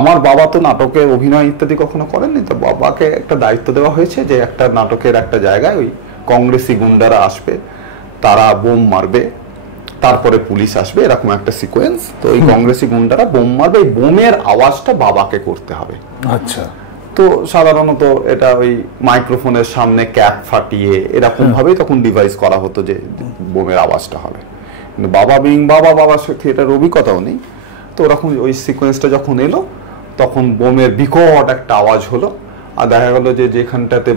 আমার বাবা তো নাটকে অভিনয় ইত্যাদি কখনো করেননি, তো বাবাকে একটা দায়িত্ব দেওয়া হয়েছে যে একটা নাটকের একটা জায়গায় ওই কংগ্রেসি গুন্ডারা আসবে, তারা বোম মারবে, তারপরে পুলিশ আসবে, এরকম একটা সিকোয়েন্স। তো এই কংগ্রেসি গুন্ডারা বোম মারবে, এই বোমের আওয়াজটা বাবাকে করতে হবে। আচ্ছা। তো সাধারণত এটা ওই মাইক্রোফোনের সামনে ক্যাপ ফাটিয়ে এরকম ভাবেই তখন ডিভাইস করা হতো যে বোমের আওয়াজটা হবে। কিন্তু বাবা বাবা থিয়েটার অভিজ্ঞতাও নেই, তো ওরকম ওই সিকোয়েন্সটা যখন এলো তখন বোমের বিকট একটা আওয়াজ হলো, আর দেখা গেল যে যেখানটাতে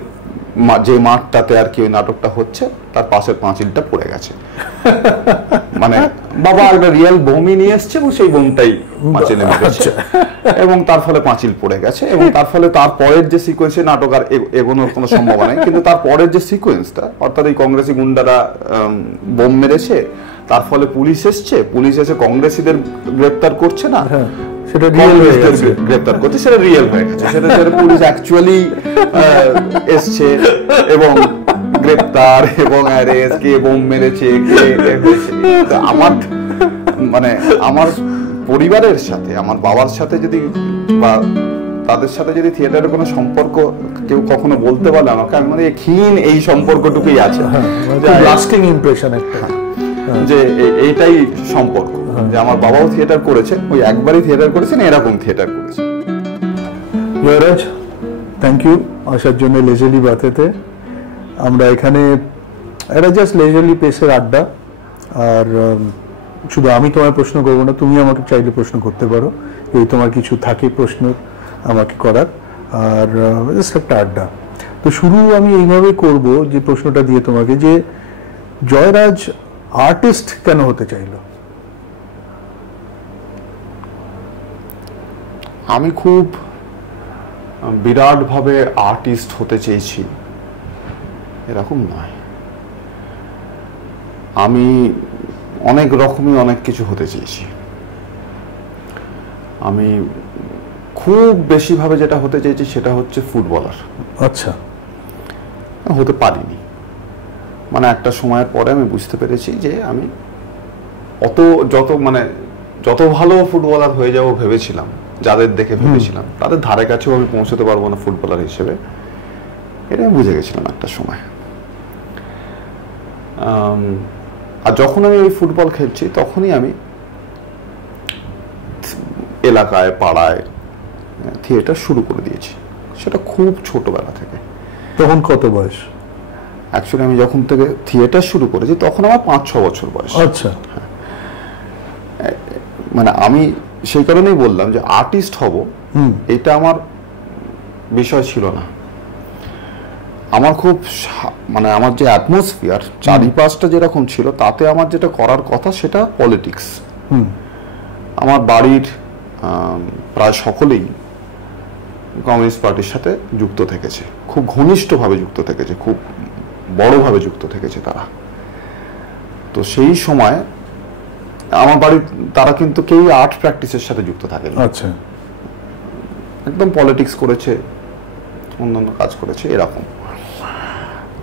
যে মাঠটাতে আর কি ওই নাটকটা হচ্ছে তার পাশের পাঁচিলটা পড়ে গেছে। মানে বাবা একটা রিয়েল বোমই নিয়ে এসছে এবং সেই বোমটাই পাঁচিলে মেরেছে এবং তার ফলে পাঁচিল পড়ে গেছে। এবং তার ফলে তারপরের যে সিকোয়েন্সে নাটক আর এগোনোর কোনো সম্ভাবনা নেই, কিন্তু তারপরের যে সিকোয়েন্সটা, অর্থাৎ এই কংগ্রেসি গুন্ডারা বোম মেরেছে, তার ফলে পুলিশ এসছে, পুলিশ এসে কংগ্রেসীদের গ্রেপ্তার করছে না, সেটা রিয়েল হয়ে গেছে, গ্রেপ্তার করছে, সেটা রিয়েল হয়ে গেছে, সেটা পুলিশ অ্যাকচুয়ালি এসছে এবং গ্রেপ্তার এবং অ্যারেস্ট, কে বোম মেরেছে, কে হয়েছে। আমার মানে আমার পরিবারের সাথে, আমার বাবার সাথে যদি বা তাদের সাথে যদি থিয়েটারের কোনো সম্পর্ক কেউ কখনো বলতে পারলে আমাকে, আমি মানে ক্ষীণ এই সম্পর্কটুকুই আছে, লাস্টিং ইমপ্রেশন একটা, যে এইটাই সম্পর্ক, যে আমার বাবাও থিয়েটার করেছে, ওই একবারই থিয়েটার করেছেন, এরকম থিয়েটার করেছে। ইয়রাজ, থ্যাংক ইউ আসার জন্য লেজারলি বাতেতে। আমরা এখানে এটা জাস্ট লেজারলি পেসের আড্ডা, আর শুধু আমি তোমায় প্রশ্ন করবো না, তুমি আমাকে চাইলে প্রশ্ন করতে পারো, যদি তোমার কিছু থাকে প্রশ্ন আমাকে করার, আর জাস্ট একটা আড্ডা। তো শুরু আমি এইভাবে করব যে প্রশ্নটা দিয়ে তোমাকে, যে জয়রাজ আর্টিস্ট কেন হতে চাইলো? আমি খুব বিরাটভাবে আর্টিস্ট হতে চেয়েছি এরকম নয়, আমি অনেক রকমই অনেক কিছু হতে চেয়েছি। আমি খুব বেশিভাবে যেটা হতে চেয়েছি সেটা হচ্ছে ফুটবলার। আচ্ছা। হতে পারিনি, মানে একটা সময়ের পরে আমি বুঝতে পেরেছি যে আমি যত ভালো ফুটবলার হয়ে যাবো ভেবেছিলাম, যাদের দেখে ভেবেছিলাম, তাদের ধারে কাছেও আমি পৌঁছতে পারবো না ফুটবলার হিসেবে, এটা আমি বুঝে গেছিলাম একটা সময়। আর যখন আমি ওই ফুটবল খেলছি তখনই আমি এলাকায় পাড়ায় থিয়েটার শুরু করে দিয়েছি, সেটা খুব ছোটবেলা থেকে। তখন কত বয়স? অ্যাকচুয়ালি আমি যখন থেকে থিয়েটার শুরু করেছি তখন আমার 5-6 বছর বয়স। আচ্ছা। মানে আমি সেই কারণেই বললাম যে আর্টিস্ট হব, এটা আমার বিষয় ছিল না। আমার খুব মানে আমার যে অ্যাটমসফিয়ার চারিপাশটা যেরকম ছিল, তাতে আমার যেটা করার কথা সেটা পলিটিক্স। আমার বাড়ির প্রায় সকলেই কমিউনিস্ট পার্টির সাথে যুক্ত থেকেছে, খুব ঘনিষ্ঠভাবে যুক্ত থেকেছে, খুব বড়ভাবে যুক্ত থেকেছে তারা। তো সেই সময় আমার বাড়ির তারা কিন্তু কেউ আর্ট প্র্যাকটিসের সাথে যুক্ত থাকেনি। আচ্ছা। একদম পলিটিক্স করেছে, অন্যান্য কাজ করেছে এরকম।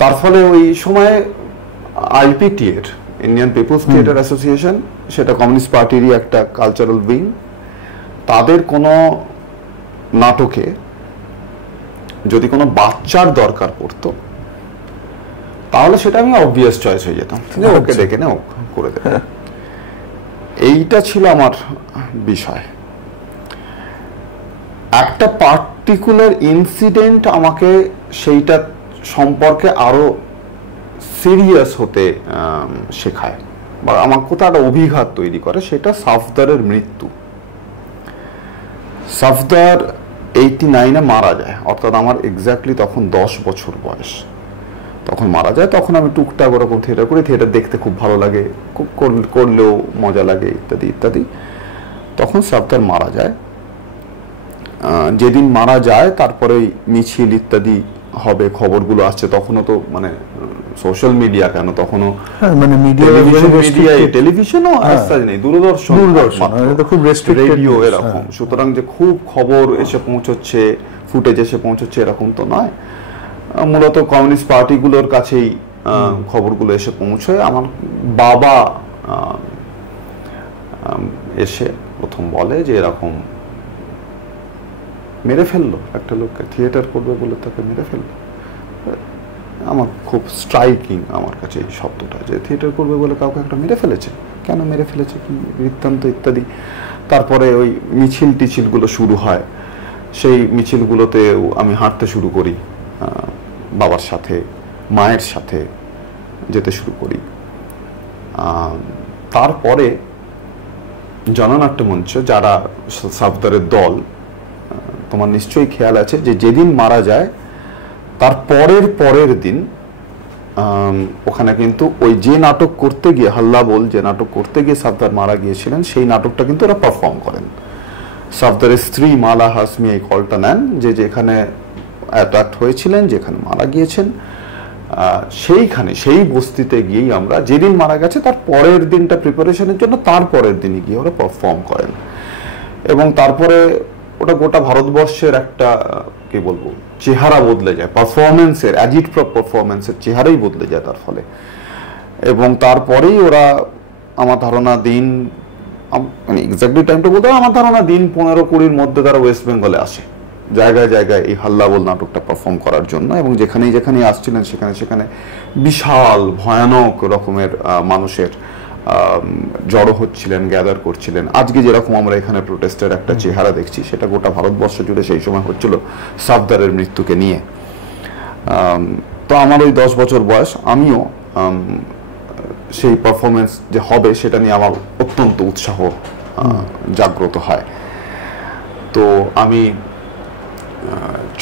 তার ফলে ওই সময় আইপিটি এর, ইন্ডিয়ান পিপলস থিয়েটার অ্যাসোসিয়েশন, সেটা কমিউনিস্ট পার্টিরই একটা কালচারাল উইং, তাদের কোনো নাটকে যদি কোনো বাচ্চার দরকার পড়তো তাহলে সেটা আমি অবভিয়াস চয়েস হয়ে যেতাম, ওকে ডেকে নে, ও করে দেবে। এইটা ছিল আমার বিষয়। একটা পার্টিকুলার ইনসিডেন্ট আমাকে সেইটা সম্পর্কে আরো সিরিয়াস হতে শেখায়, বা আমার কোথাও একটা অভিঘাত তৈরি করে, সেটা সাফদারের মৃত্যু। সাফদার 89-এ মারা যায়, অর্থাৎ আমার এক্স্যাক্টলি তখন 10 বছর বয়স। তখন মারা যায়, তখন আমি টুকটাক ওরকম থিয়েটার করি, থিয়েটার দেখতে খুব ভালো লাগে, খুব করলেও মজা লাগে ইত্যাদি ইত্যাদি। তখন সাফদার মারা যায়। যেদিন মারা যায় তারপরে মিছিল ইত্যাদি হবে, খবরগুলো আসছে, তখনও তো মানে সোশ্যাল মিডিয়া কেন, তখনও মানে টেলিভিশনও নেই, দূরদর্শন, রেডিও এরকম। সুতরাং যে খুব খবর এসে পৌঁছচ্ছে, ফুটেজ এসে পৌঁছচ্ছে এরকম তো নয়, মূলত কমিউনিস্ট পার্টিগুলোর কাছেই খবরগুলো এসে পৌঁছয়। আমার বাবা এসে প্রথম বলে যে এরকম মেরে ফেললো একটা লোককে, থিয়েটার করবে বলে তাকে মেরে ফেললো। আমার খুব স্ট্রাইকিং আমার কাছে এই শব্দটা, যে থিয়েটার করবে বলে কাউকে একটা মেরে ফেলেছে, কেন মেরে ফেলেছে, কি বৃত্তান্ত ইত্যাদি। তারপরে ওই মিছিল টিছিলগুলো শুরু হয়, সেই মিছিলগুলোতেও আমি হাঁটতে শুরু করি, বাবার সাথে মায়ের সাথে যেতে শুরু করি। তারপরে জননাট্য মঞ্চ যারা সাফদারের দল, তোমার নিশ্চয়ই খেয়াল আছে যে যেদিন মারা যায় তার পরের দিন ওখানে কিন্তু ওই যে নাটক করতে গিয়ে হাল্লা বল, যে নাটক করতে গিয়ে সাফদার মারা গিয়েছিলেন, সেই নাটকটা কিন্তু ওরা পারফর্ম করেন। সাফদারের স্ত্রী মালা হাসমি এই কলটা নেন, যে যেখানে অ্যাটাক হয়েছিলেন, যেখানে মারা গিয়েছেন, সেইখানে সেই বস্তিতে গিয়েই আমরা যেদিন মারা গেছে তার পরের দিনটা প্রিপারেশনের জন্য তার পরের দিনে গিয়ে ওরা পারফর্ম করেন। এবং তারপরে ওটা গোটা ভারতবর্ষের একটা কি বলবো চেহারা বদলে যায়, পারফরমেন্সের অ্যাজিটপ্রপ পারফরমেন্সের চেহারাই বদলে যায় তার ফলে। এবং তারপরেই ওরা আমার ধারণা দিন, মানে এক্স্যাক্টলি টাইমটা বলতে আমার ধারণা দিন 15-20 মধ্যে তারা ওয়েস্ট বেঙ্গলে আসে, জায়গায় জায়গায় এই হাল্লা বল নাটকটা পারফর্ম করার জন্য। এবং যেখানেই যেখানেই আসছিলেন সেখানে সেখানে বিশাল ভয়ানক রকমের মানুষের জড়ো হচ্ছিলেন, গ্যাদার করছিলেন। আজকে যেরকম আমরা এখানে প্রোটেস্টের একটা চেহারা দেখছি, সেটা গোটা ভারতবর্ষ জুড়ে সেই সময় হচ্ছিল সাফদারের মৃত্যুকে নিয়ে। তো আমার ওই 10 বছর বয়স, আমিও সেই পারফরমেন্স যে হবে সেটা নিয়ে আমার অত্যন্ত উৎসাহ জাগ্রত হয়। তো আমি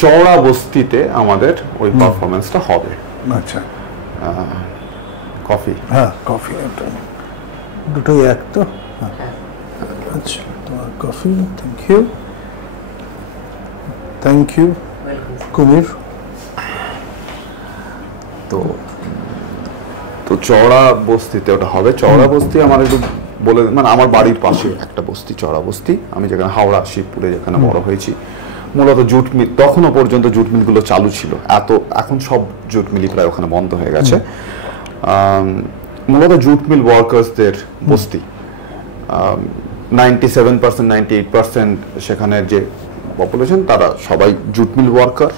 চওড়া বস্তিতে আমাদের ওই পারফরমেন্সটা হবে। আচ্ছা, কফি? হ্যাঁ কফি, দুটোই এক তো। আচ্ছা, তোমার coffee. Thank you, thank you কুমির। তো তো চওড়া বস্তিতে ওটা হবে। চওড়া বস্তি আমার একটু বলে, মানে আমার বাড়ির পাশে একটা বস্তি, চওড়া বস্তি। আমি যেখানে হাওড়া শিবপুরে যেখানে বড় হয়েছি, মূলত জুট মিল, তখনও পর্যন্ত জুট মিলগুলো চালু ছিল। এখন সব জুট মিলই প্রায় ওখানে বন্ধ হয়ে গেছে। মূলত জুট মিল ওয়ার্কার্সদের বস্তি। 97%, 98% সেখানের যে পপুলেশন তারা সবাই জুট মিল ওয়ার্কার,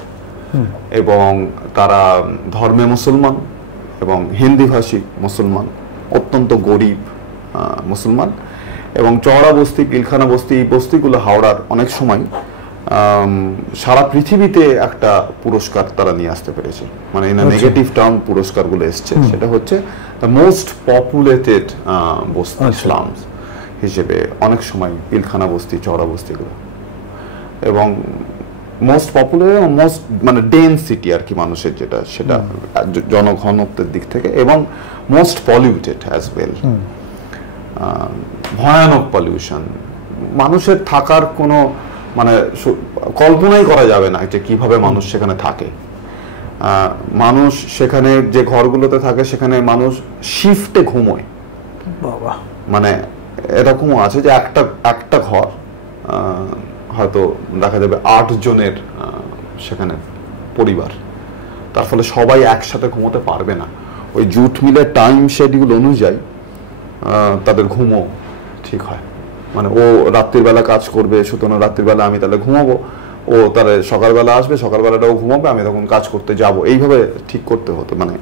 এবং তারা ধর্মে মুসলমান এবং হিন্দিভাষী মুসলমান, অত্যন্ত গরিব মুসলমান। এবং চওড়া বস্তি, পিলখানা বস্তি, এই বস্তিগুলো হাওড়ার অনেক সময় সারা পৃথিবীতে একটা পুরস্কার তারা নিয়ে আসতে পেরেছে, মানে ইন নেগেটিভ টার্ম পুরস্কারগুলো এসছে। সেটা হচ্ছে দ্য মোস্ট পপুলেটেড বস্তি স্লামস হিসেবে অনেক সময় পিলখানা বস্তি, চওড়া বস্তিগুলো, এবং মোস্ট পপুলার এবং মোস্ট মানে ডেন্সিটি আর কি মানুষের যেটা, সেটা জনঘনত্বের দিক থেকে, এবং মোস্ট পলিউটেড অ্যাজ ওয়েল। ভয়ানক পলিউশন, মানুষের থাকার কোনো মানে কল্পনাই করা যাবে না যে কিভাবে মানুষ সেখানে থাকে। মানুষ সেখানে যে ঘরগুলোতে থাকে সেখানে মানুষ শিফটে ঘুমোয়। বাবা, মানে এরকমও আছে যে একটা ঘর হয়তো দেখা যাবে 8 জনের সেখানে পরিবার, তার ফলে সবাই একসাথে ঘুমোতে পারবে না। ওই জুট মিলের টাইম শিডিউল অনুযায়ী তাদের ঘুমও ঠিক হয়। মানে ও রাত্রির বেলা কাজ করবে, সুতরাং রাত্রির বেলা আমি তাহলে ঘুমাবো, ও তাহলে সকালবেলা আসবে, সকালবেলাটাও ঘুমাবে, আমি তখন কাজ করতে যাব, এইভাবে ঠিক করতে হতো। মানে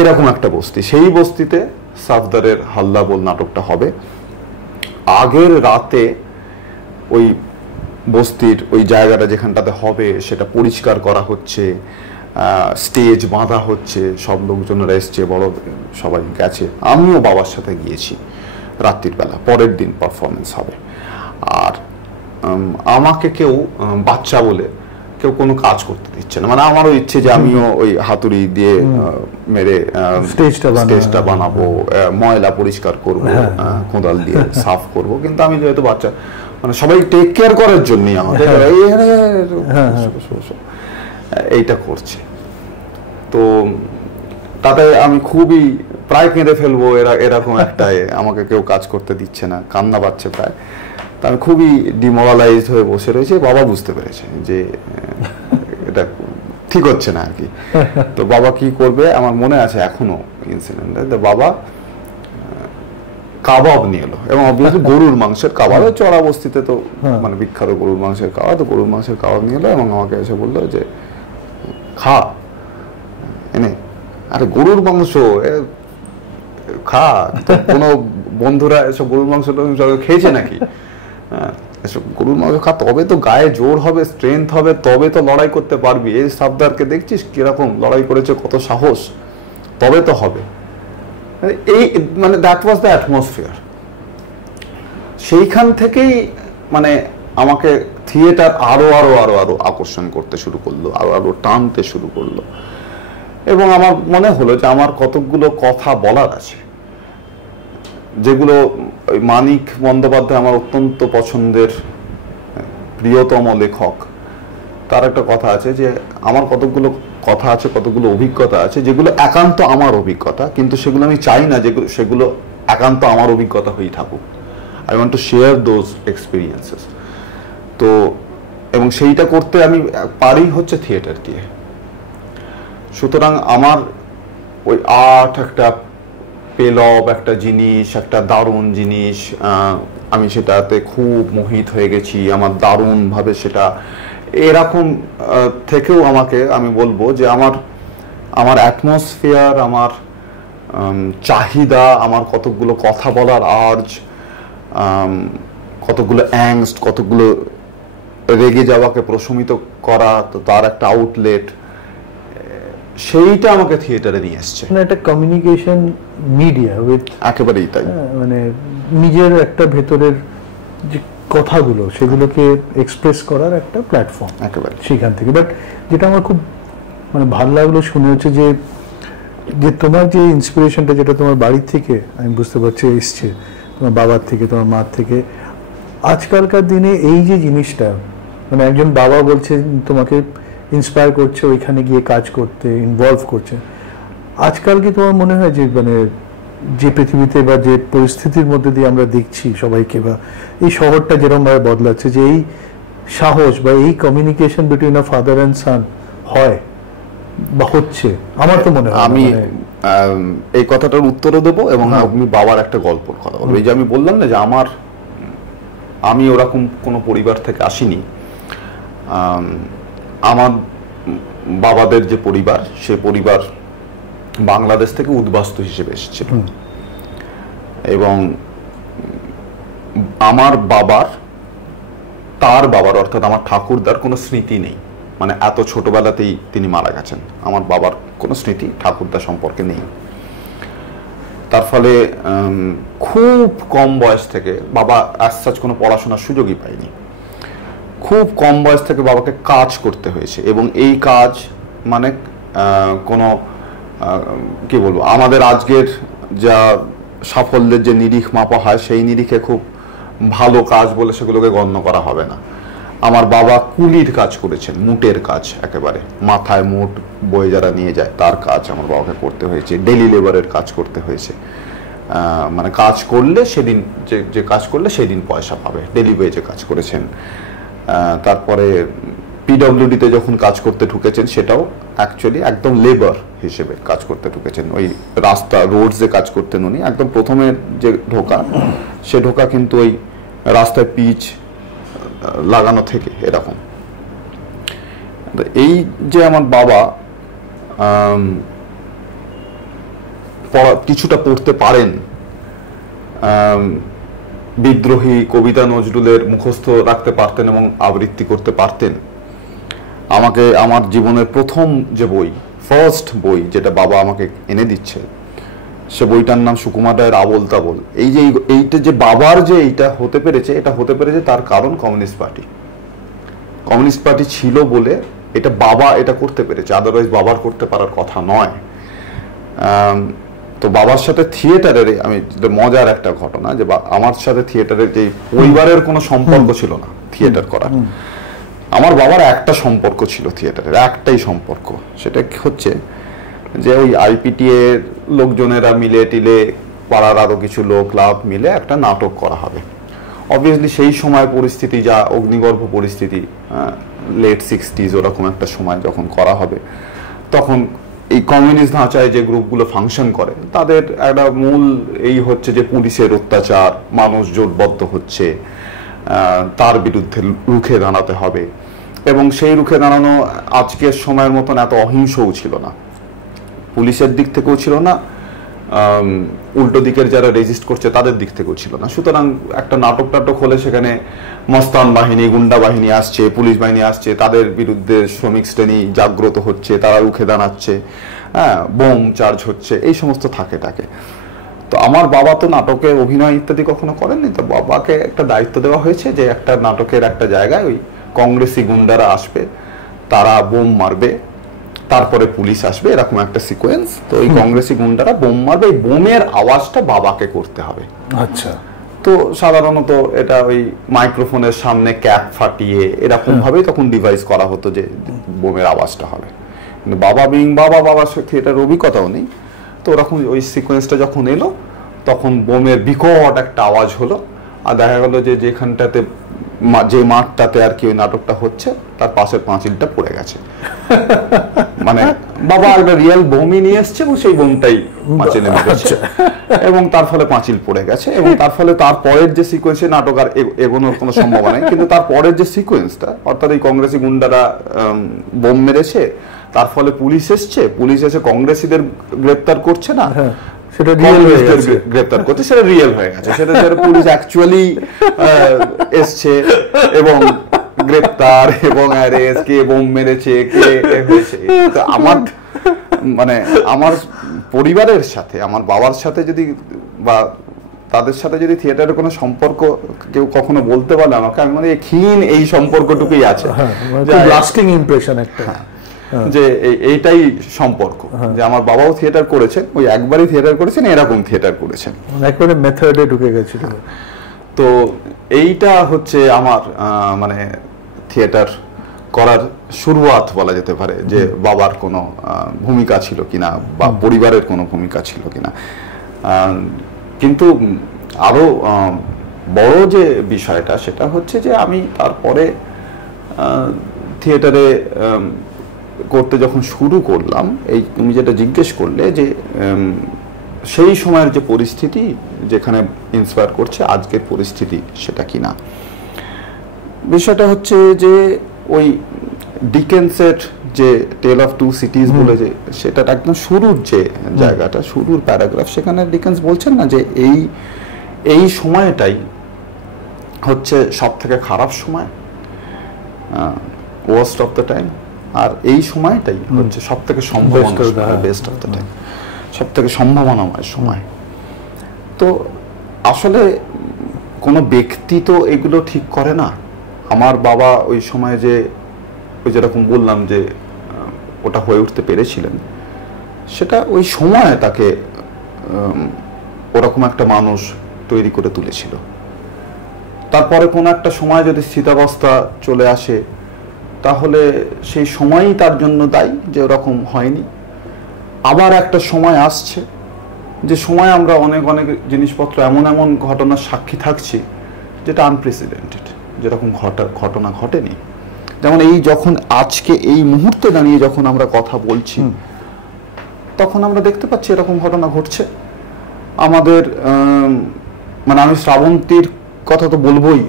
এরকম একটা বস্তি। সেই বস্তিতে সাফদারের হাল্লা বল নাটকটা হবে। আগের রাতে ওই বস্তির ওই জায়গাটা যেখানটাতে হবে সেটা পরিষ্কার করা হচ্ছে, স্টেজ বাঁধা হচ্ছে, সব লোকজনেরা এসছে, বড় সবাই গেছে, আমিও বাবার সাথে গিয়েছি রাত্রির বেলা। পরের দিন পারফরমেন্স হবে। আর আমাকে কেউ বাচ্চা বলে কেউ কোনো কাজ করতে দিচ্ছে না। মানে আমারও ইচ্ছে যে আমিও ওই হাতুড়ি দিয়ে মেরে স্টেজটা বানাবো, ময়লা পরিষ্কার করবো, কোদাল দিয়ে সাফ করব। কিন্তু আমি যেহেতু বাচ্চা, মানে সবাই টেক কেয়ার করার জন্যই আমাদের এইটা করছে। তো তাতে আমি খুবই প্রায় কেঁদে ফেলবো, এরকম একটাই আমাকে কেউ কাজ করতে দিচ্ছে না, কান্না পাচ্ছে প্রায়। তা আমি খুবই ডিমোরালাইজড হয়ে বসে রয়েছে। বাবা বুঝতে পেরেছে যে এটা ঠিক হচ্ছে না আর কি। তো বাবা কি করবে আমার মনে আছে এখনো ইনসিডেন্ট। বাবা কাবাব নিয়ে এলো, এবং অবভিয়াসলি গরুর মাংসের কাবাব, চড়া বস্তিতে তো মানে বিখ্যাত গরুর মাংসের কাবাব, তো গরুর মাংসের কাবাব নিয়ে এলো এবং আমাকে এসে বললো যে খা এনে, আরে গরুর মাংস খা, তো কোনো বন্ধুরা এসব গরুর মাংস খেয়েছে নাকি? হ্যাঁ, এসব গরুর মাংস খা, তবে তো গায়ে জোর হবে, স্ট্রেংথ হবে, তবে তো লড়াই করতে পারবি। এই সাবদারকে দেখছিস কিরকম লড়াই করেছে, কত সাহস, তবে তো হবে। এই মানে দ্যাট ওয়াজ দ্য অ্যাটমসফিয়ার। সেইখান থেকেই মানে আমাকে থিয়েটার আরো আরো আরো আরো আকর্ষণ করতে শুরু করলো, আরো আরো টানতে শুরু করলো, এবং আমার মনে হলো যে আমার কতকগুলো কথা বলার আছে, যেগুলো মানিক বন্দ্যোপাধ্যায় আমার অত্যন্ত পছন্দের প্রিয়তম লেখক, তার একটা কথা আছে যে আমার কতকগুলো কথা আছে, কতগুলো অভিজ্ঞতা আছে যেগুলো একান্ত আমার অভিজ্ঞতা, কিন্তু সেগুলো আমি চাই না যেগুলো সেগুলো একান্ত আমার অভিজ্ঞতা হয়েই থাকুক। I want to share those experiences. তো এবং সেইটা করতে আমি পারি হচ্ছে থিয়েটার দিয়ে। সুতরাং আমার ওই আর্ট একটা পেলব একটা জিনিস, একটা দারুণ জিনিস, আমি সেটাতে খুব মোহিত হয়ে গেছি, আমার দারুণভাবে সেটা, এরকম থেকেও আমাকে আমি বলবো যে আমার অ্যাটমসফিয়ার, আমার চাহিদা, আমার কতগুলো কথা বলার আর্জ, কতগুলো অ্যাংস্ট, কতগুলো রেগে যাওয়াকে প্রশমিত করা, তো তার একটা আউটলেট, সেইটা আমাকে থিয়েটারে নিয়ে আসছে। একটা কমিউনিকেশন মিডিয়া উইথ, একেবারেই তাই, মানে নিজের একটা ভেতরের যে কথাগুলো সেগুলোকে এক্সপ্রেস করার একটা প্ল্যাটফর্ম একেবারে সেখান থেকে। বাট যেটা আমার খুব মানে ভালো লাগলো শুনে হচ্ছে যে তোমার যে ইন্সপিরেশনটা, যেটা তোমার বাড়ির থেকে আমি বুঝতে পারছি এসছে, তোমার বাবার থেকে, তোমার মার থেকে, আজকালকার দিনে এই যে জিনিসটা, মানে একজন বাবা বলছে তোমাকে ইন্সপায়ার করছে ওইখানে গিয়ে কাজ করতে, ইনভলভ করছে, আজকাল কি তোমার মনে হয় যে মানে যে পৃথিবীতে বা যে পরিস্থিতির মধ্যে দিয়ে আমরা দেখছি সবাইকে, বা এই শহরটা যেরকমভাবে বদলাচ্ছে, যে এই সাহস বা এই communication between a father and son হয় বা হচ্ছে? আমার তো মনে হয়, আমি এই কথাটার উত্তরও দেবো, এবং আমি বাবার একটা গল্পর কথা বলবো। এই যে আমি বললাম না যে আমি ওরকম কোনো পরিবার থেকে আসিনি, আমার বাবাদের যে পরিবার, সে পরিবার বাংলাদেশ থেকে উদ্বাস্তু হিসেবে এসেছিল, এবং আমার বাবার, তার বাবার অর্থাৎ আমার ঠাকুরদার কোনো স্মৃতি নেই, মানে এত ছোটবেলাতেই তিনি মারা গেছেন, আমার বাবার কোনো স্মৃতি ঠাকুরদা সম্পর্কে নেই। তার ফলে খুব কম বয়স থেকে বাবা অ্যাজ সাচ কোনো পড়াশোনার সুযোগই পায়নি, খুব কম বয়স থেকে বাবাকে কাজ করতে হয়েছে, এবং এই কাজ মানে কোনো কি বলবো, আমাদের আজকের যা সাফল্যের যে নিরিখ মাপা হয়, সেই নিরিখে খুব ভালো কাজ বলে সেগুলোকে গণ্য করা হবে না। আমার বাবা কুলির কাজ করেছেন, মুটের কাজ, একেবারে মাথায় মুট বয়ে যারা নিয়ে যায় তার কাজ আমার বাবাকে করতে হয়েছে, ডেলি লেবারের কাজ করতে হয়েছে, মানে কাজ করলে সেদিন যে কাজ করলে সেদিন পয়সা পাবে, ডেলি ওয়েজে কাজ করেছেন। তারপরে পিডব্লিউডিতে যখন কাজ করতে ঢুকেছেন, সেটাও অ্যাকচুয়ালি একদম লেবার হিসেবে কাজ করতে ঢুকেছেন, ওই রাস্তা রোডসে কাজ করতেন উনি, একদম প্রথমে যে ঢোকা, সে ঢোকা কিন্তু ওই রাস্তায় পিচ লাগানো থেকে এরকম। এই যে আমার বাবা কিছুটা পড়তে পারেন, বিদ্রোহী কবিতা নজরুলের মুখস্থ রাখতে পারতেন এবং আবৃত্তি করতে পারতেন, আমাকে আমার জীবনের প্রথম যে বই, ফার্স্ট বই যেটা বাবা আমাকে এনে দিচ্ছে, সে বইটার নাম সুকুমার রায়ের আবোল তাবোল। এই যে এইটা যে বাবার যে এইটা হতে পেরেছে, এটা হতে পেরেছে তার কারণ কমিউনিস্ট পার্টি ছিল বলে এটা বাবা এটা করতে পেরেছে, আদারওয়াইজ বাবার করতে পারার কথা নয়। তো বাবার সাথে থিয়েটারের আমি মজার একটা ঘটনা, যে আমার সাথে থিয়েটারের যে পরিবারের কোনো সম্পর্ক ছিল না থিয়েটার করার, আমার বাবার একটা সম্পর্ক ছিল থিয়েটারের, একটাই সম্পর্ক, সেটা হচ্ছে যে ওই আইপিটিএ লোকজনেরা মিলে টিলে, পাড়ার আরো কিছু লোক লাভ মিলে একটা নাটক করা হবে। অবভিয়াসলি সেই সময় পরিস্থিতি যা অগ্নিগর্ভ পরিস্থিতি, লেট 60s ওরকম একটা সময় যখন করা হবে, তখন এই কমিউনিস্ট ধাঁচায় যে গ্রুপগুলো ফাংশন করে তাদের একটা মূল এই হচ্ছে যে পুলিশের অত্যাচার, মানুষ জোটবদ্ধ হচ্ছে, তার বিরুদ্ধে রুখে দাঁড়াতে হবে। এবং সেই রুখে দাঁড়ানো আজকের সময়ের মতন এত অহিংসও ছিল না, পুলিশের দিক থেকেও ছিল না, উল্টো দিকের যারা রেজিস্ট করছে তাদের দিক থেকেও ছিল না। সুতরাং একটা নাটক টাটক হলে সেখানে মস্তান বাহিনী, গুন্ডা বাহিনী আসছে, পুলিশ বাহিনী আসছে, তাদের বিরুদ্ধে শ্রমিক শ্রেণী জাগ্রত হচ্ছে, তারা রুখে দাঁড়াচ্ছে, হ্যাঁ, বোম চার্জ হচ্ছে, এই সমস্ত থাকে। তো আমার বাবা তো নাটকে অভিনয় ইত্যাদি কখনো করেননি, তো বাবাকে একটা দায়িত্ব দেওয়া হয়েছে যে একটা নাটকের একটা জায়গায় ওই কংগ্রেসি গুন্ডারা আসবে, তারা বোম মারবে, তারপরে পুলিশ আসবে, এরকম একটা সিকোয়েন্স। তো ওই কংগ্রেসি গুন্ডারা বোম মারবে, এই বোমের আওয়াজটা বাবাকে করতে হবে। আচ্ছা। তো সাধারণত এটা ওই মাইক্রোফোনের সামনে ক্যাপ ফাটিয়ে এরকম ভাবেই তখন ডিভাইস করা হতো যে বোমের আওয়াজটা হবে। কিন্তু বাবা বিং বাবা, বাবার থিয়েটার অভিজ্ঞতাও নেই, তো ওরকম ওই সিকোয়েন্সটা যখন এলো তখন বোমের বিকট একটা আওয়াজ হলো, আর দেখা গেল যে যেখানটাতে যে মাঠটাতে আর কি ওই নাটকটা হচ্ছে তার পাশের পাঁচিলটা পড়ে গেছে। মানে বাবা একটা রিয়েল বোমই নিয়ে এসছে এবং সেই বোমটাই পাঁচিলে মেরেছে এবং তার ফলে পাঁচিল পড়ে গেছে। এবং তার ফলে তারপরের যে সিকোয়েন্সে নাটক আর এগোনোর কোনো সম্ভাবনা নেই, কিন্তু তারপরের যে সিকোয়েন্সটা, অর্থাৎ এই কংগ্রেসি গুন্ডারা বোম মেরেছে, তার ফলে পুলিশ এসছে, পুলিশ এসে কংগ্রেসীদের গ্রেপ্তার করছে না, সেটা রিয়েল হয়ে গেছে, গ্রেপ্তার করতে সেটা রিয়েল হয়ে গেছে, সেটা যারা পুলিশ অ্যাকচুয়ালি এসছে এবং গ্রেপ্তার এবং অ্যারেস্ট, কে বোম মেরেছে, কে হয়েছে। তো আমার মানে আমার পরিবারের সাথে, আমার বাবার সাথে যদি বা তাদের সাথে যদি থিয়েটারের কোনো সম্পর্ক কেউ কখনো বলতে পারে আমাকে, আমি মানে ক্ষীণ এই সম্পর্কটুকুই আছে, লাস্টিং ইমপ্রেশন একটা, যে এইটাই সম্পর্ক। যে আমার বাবাও থিয়েটার করেছেন, ওই একবারই থিয়েটার করেছেন, এরকম থিয়েটার করেছেন, একবারে মেথডে ঢুকে গেছিল। তো এইটা হচ্ছে আমার মানে থিয়েটার করার শুরুয়াত বলা যেতে পারে, যে বাবার কোনো ভূমিকা ছিল কিনা বা পরিবারের কোনো ভূমিকা ছিল কিনা। কিন্তু আরো বড় যে বিষয়টা সেটা হচ্ছে যে আমি তারপরে থিয়েটারে করতে যখন শুরু করলাম, এই তুমি যেটা জিজ্ঞেস করলে যে সেই সময়ের যে পরিস্থিতি যেখানে ইন্সপায়ার করছে আজকের পরিস্থিতি সেটা কিনা, বিষয়টা হচ্ছে যে ওই ডিকেন্সের যে টেল অফ টু সিটিজ বলে যে সেটা একদম শুরুর যে জায়গাটা, শুরুর প্যারাগ্রাফ, সেখানে ডিকেন্স বলছেন না যে এই সময়টাই হচ্ছে সব থেকে খারাপ সময়, ওয়ার্স্ট অফ দ্য টাইম, আর এই সময়টাই হচ্ছে সব থেকে সম্ভাবনা, বেস্ট অফ দ্য টাইম, সব থেকে সম্ভাবনাময় সময়। তো আসলে কোনো ব্যক্তি তো এগুলো ঠিক করে না। আমার বাবা ওই সময় যে ওই যেরকম বললাম যে ওটা হয়ে উঠতে পেরেছিলেন, সেটা ওই সময় তাকে ওরকম একটা মানুষ তৈরি করে তুলেছিল। তারপরে কোনো একটা সময় যদি স্থিতাবস্থা চলে আসে তাহলে সেই সময়ই তার জন্য দায়ী যে ওরকম হয়নি। আবার একটা সময় আসছে যে সময় আমরা অনেক অনেক জিনিসপত্র, এমন এমন ঘটনার সাক্ষী থাকছি যেটা আনপ্রেসিডেন্টেড, যেরকম ঘটনা ঘটেনি। যেমন এই যখন আজকে এই মুহূর্তে দাঁড়িয়ে যখন আমরা কথা বলছি, তখন আমরা দেখতে পাচ্ছি এরকম ঘটনা ঘটছে। আমাদের মানে আমি শ্রাবন্তীর কথা তো বলবোই,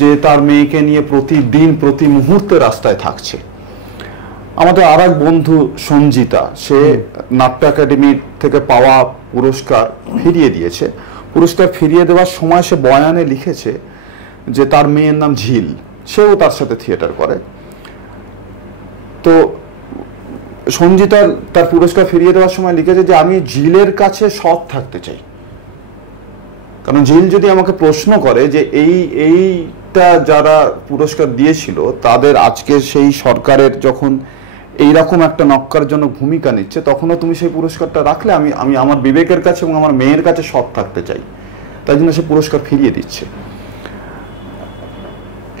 যে তার মেয়েকে নিয়ে প্রতিদিন প্রতি মুহূর্তে রাস্তায় থাকছে। আমাদের আর এক বন্ধু সঞ্জিতা, সে নাট্য একাডেমি থেকে পাওয়া পুরস্কার ফিরিয়ে দিয়েছে। পুরস্কার ফিরিয়ে দেওয়ার সময় সে বয়ানে লিখেছে যে তার মেয়ের নাম ঝিল, সেও তার সাথে থিয়েটার করে। তো সঞ্জিতা তার পুরস্কার ফিরিয়ে দেওয়ার সময় লিখেছে যে আমি ঝিলের কাছে সৎ থাকতে চাই, কারণ ঝিল যদি আমাকে প্রশ্ন করে যে এইটা যারা পুরস্কার দিয়েছিল তাদের আজকে সেই সরকারের যখন এইরকম একটা নক্কারজনক ভূমিকা নিচ্ছে, তখনও তুমি সেই পুরস্কারটা রাখলে, আমি আমার বিবেকের কাছে এবং আমার মেয়ের কাছে সৎ থাকতে চাই, তাই জন্য সে পুরস্কার ফিরিয়ে দিচ্ছে।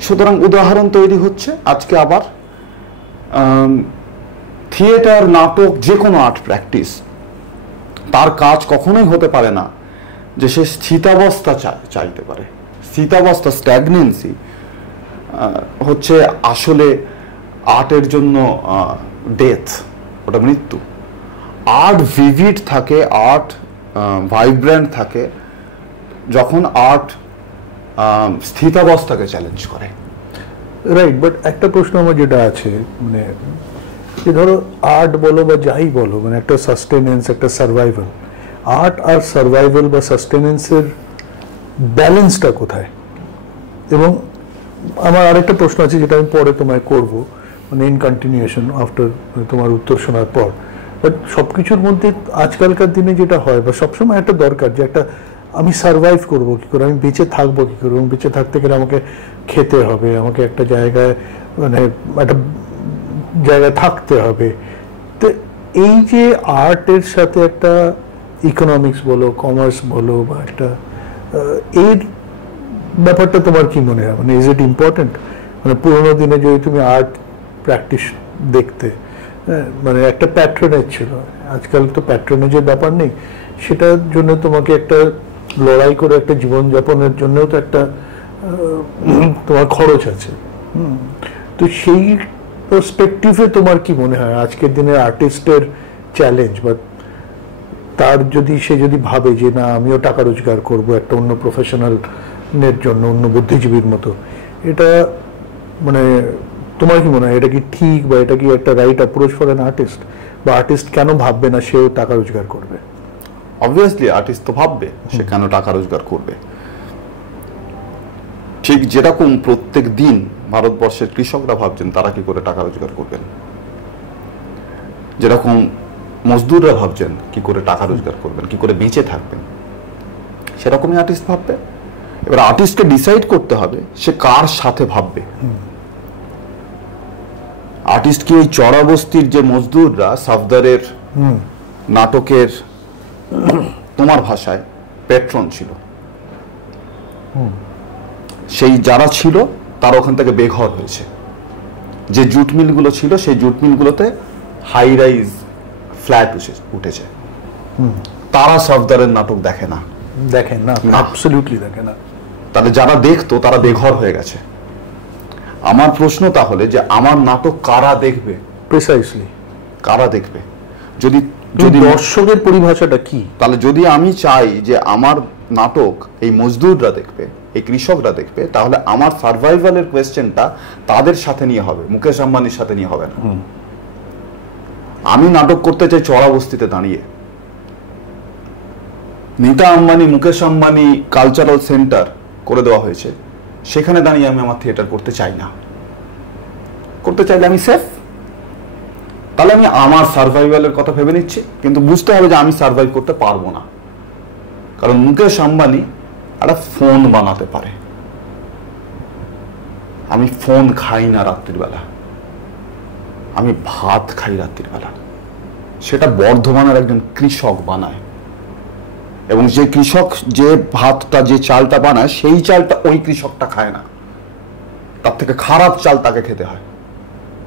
সুতরাং উদাহরণ তৈরি হচ্ছে আজকে আবার থিয়েটার, নাটক, যে কোনো আর্ট প্র্যাকটিস, তার কাজ কখনোই হতে পারে না যে সে স্থিতাবস্থা চাইতে পারে। স্থিতাবস্থা, স্ট্যাগনেন্সি হচ্ছে আসলে আর্টের জন্য ডেথ, ওটা মৃত্যু। আর্ট ভিভিড থাকে, আর্ট ভাইব্রেন্ট থাকে যখন আর্ট স্থিতাবস্থাকে চ্যালেঞ্জ করে। রাইট, বাট একটা প্রশ্ন আমার যেটা আছে, মানে যে ধরো আর্ট বলো বা যাই বলো, মানে একটা সাস্টেনেন্স, একটা সার্ভাইভাল, আর্ট আর সার্ভাইভাল বা সাস্টেনেন্সের ব্যালেন্সটা কোথায়? এবং আমার আরেকটা প্রশ্ন আছে যেটা আমি পরে তোমায় করব, মানে ইন কন্টিনিউশন আফটার তোমার উত্তর শোনার পর। বাট সব কিছুর মধ্যে আজকালকার দিনে যেটা হয় বা সবসময় একটা দরকার যে একটা আমি সার্ভাইভ করবো কী করে, আমি বেঁচে থাকবো কী করে, এবং বেঁচে থাকতে গেলে আমাকে খেতে হবে, আমাকে একটা জায়গায় মানে একটা জায়গায় থাকতে হবে। তো এই যে আর্টের সাথে একটা ইকোনমিক্স বলো, কমার্স বলো, বা একটা এর ব্যাপারটা তোমার কি মনে হয়? মানে ইজ ইট ইম্পর্টেন্ট? মানে পুরোনো দিনে যদি তুমি আর্ট প্র্যাকটিস দেখতে, মানে একটা প্যাট্রনেজ ছিল, আজকাল তো প্যাট্রনেজের ব্যাপার নেই, সেটার জন্য তোমাকে একটা লড়াই করে একটা জীবনযাপনের জন্যও তো একটা তোমার খরচ আছে। তো সেই পার্সপেক্টিভে তোমার কি মনে হয় আজকের দিনের আর্টিস্টের চ্যালেঞ্জ, বা তার যদি সে যদি ভাবে যে না আমিও টাকা রোজগার করব একটা অন্য প্রফেশনালের জন্য, অন্য বুদ্ধিজীবীর মতো, এটা মানে তোমার কি মনে হয় এটা কি ঠিক, বা এটা কি একটা right approach for an artist? বা আর্টিস্ট কেন ভাববে না সেও টাকা রোজগার করবে? অবভিয়াসলি আর্টিস্ট তো ভাববে সে কেন টাকা রোজগার করবে। ঠিক যেরকম প্রত্যেক দিন ভারতবর্ষের কৃষকরা ভাবছেন তারা কি করে টাকা রোজগার করবেন, যেরকম মজদুররা ভাবছেন কি করে টাকা রোজগার করবেন, কি করে বেঁচে থাকবেন, সেরকমই আর্টিস্ট ভাববে। এবার আর্টিস্টকে ডিসাইড করতে হবে সে কার সাথে ভাববে। আর্টিস্ট কি ওই চড়া বস্তির যে মজদুররা সাফদারের নাটকের তোমার ভাষায় পেট্রন ছিল, সেই যারা ছিল তারা ওখান থেকে বেঘর হয়েছে, যে জুট মিলগুলো ছিল সেই জুট মিলগুলোতে হাই রাইজ ফ্ল্যাট উঠেছে, তারা সাফদারের নাটক দেখে না, দেখেন না, অ্যাবসলিউটলি দেখে না। তাহলে যারা দেখতো তারা বেঘর হয়ে গেছে। আমার প্রশ্ন তাহলে যে আমার নাটক কারা দেখবে? প্রিসাইসলি কারা দেখবে? যদি দর্শকের পরিভাষাটা কি? তাহলে যদি আমি চাই যে আমার নাটক এই মজদুররা দেখবে, এই কৃষকরা দেখবে, তাহলে আমার সার্ভাইভালের কোয়েশ্চেনটা তাদের সাথে নিয়ে হবে, মুকেশ আম্বানির সাথে নিয়ে হবে না। আমি নাটক করতে চাই চড়া বস্তিতে দাঁড়িয়ে, নীতা আম্বানি, মুকেশ আম্বানি কালচারাল সেন্টার করে দেওয়া হয়েছে, সেখানে দাঁড়িয়ে আমি আমার থিয়েটার করতে চাই না। করতে চাইলে আমি সেফ, তাহলে আমি আমার সার্ভাইভালের কথা ভেবে নিচ্ছি, কিন্তু বুঝতে হবে যে আমি সার্ভাইভ করতে পারবো না, কারণ মুকেশ আম্বানি একটা ফোন বানাতে পারে, আমি ফোন খাই না রাত্রির বেলা, আমি ভাত খাই রাত্রির বেলা। সেটা বর্ধমানের একজন কৃষক বানায়, এবং যে কৃষক যে ভাতটা যে চালটা বানায় সেই চালটা ওই কৃষকটা খায় না, তার থেকে খারাপ চাল তাকে খেতে হয়।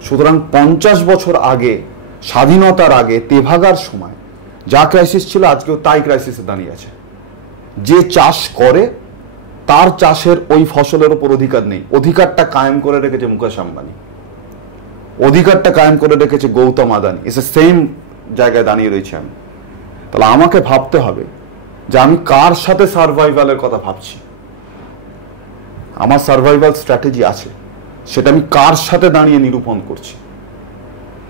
সুতরাং 50 বছর আগে, স্বাধীনতার আগে, তেভাগার সময় যা ক্রাইসিস ছিল আজকেও তাই ক্রাইসিসে দাঁড়িয়ে আছে। যে চাষ করে তার চাষের ওই ফসলের উপর অধিকার নেই, অধিকারটা কায়েম করে রেখেছে মুকেশ আম্বানি, অধিকারটা কায়েম করে রেখেছে Gautam Adani. It's a same জায়গায় দাঁড়িয়ে রয়েছে আমি। তাহলে আমাকে ভাবতে হবে যে আমি কার সাথে সার্ভাইভালের কথা ভাবছি, আমার সার্ভাইভাল স্ট্র্যাটেজি আছে, সেটা আমি কার সাথে দাঁড়িয়ে নিরূপণ করছি।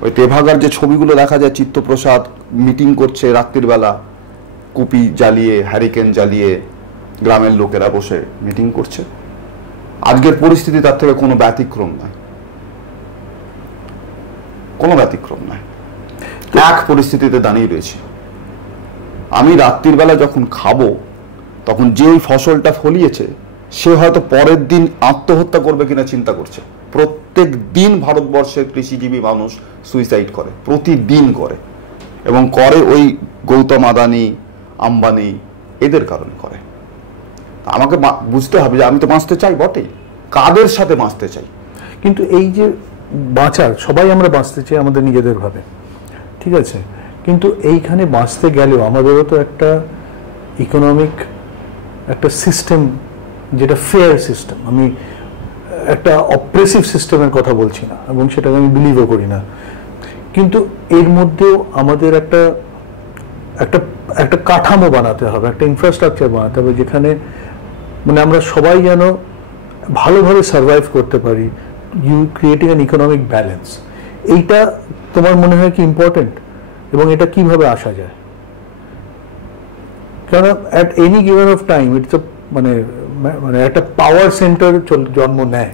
ওই তেভাগার যে ছবিগুলো দেখা যায়, চিত্তপ্রসাদ মিটিং করছে রাত্রির বেলা, কুপি জ্বালিয়ে, হ্যারিকেন জ্বালিয়ে, গ্রামের লোকেরা বসে মিটিং করছে, আজকের পরিস্থিতি তার থেকে কোনো ব্যতিক্রম নয়, কোনো ব্যতিক্রম নয়। এক পরিস্থিতিতে দাঁড়িয়ে রয়েছে। আমি রাত্রির বেলা যখন খাবো, তখন যে ফসলটা ফলিয়েছে সে হয়তো পরের দিন আত্মহত্যা করবে কিনা চিন্তা করছে। প্রত্যেক দিন ভারতবর্ষের কৃষিজীবী মানুষ সুইসাইড করে, প্রতিদিন করে, এবং করে ওই গৌতম আদানি, আম্বানি এদের কারণে করে। আমাকে বুঝতে হবে যে আমি তো বাঁচতে চাই বটেই, কাদের সাথে বাঁচতে চাই। কিন্তু এই যে বাঁচার, সবাই আমরা বাঁচতে চাই আমাদের নিজেদের ভাবে, ঠিক আছে, কিন্তু এইখানে বাঁচতে গেলেও আমাদেরও তো একটা ইকোনমিক একটা সিস্টেম, যেটা ফেয়ার সিস্টেম, আমি একটা অপ্রেসিভ সিস্টেমের কথা বলছি না, এবং সেটাকে আমি বিলিভও করি না, কিন্তু এর মধ্যেও আমাদের একটা একটা একটা কাঠামো বানাতে হবে, একটা ইনফ্রাস্ট্রাকচার বানাতে হবে, যেখানে মানে আমরা সবাই যেন ভালোভাবে সার্ভাইভ করতে পারি, you creating an economic balance. এইটা তোমার মনে হয় কি ইম্পর্টেন্ট, এবং এটা কিভাবে আসা যায়? কারণ at any given of time it's মানে মানে একটা পাওয়ার সেন্টার জন্ম নেয়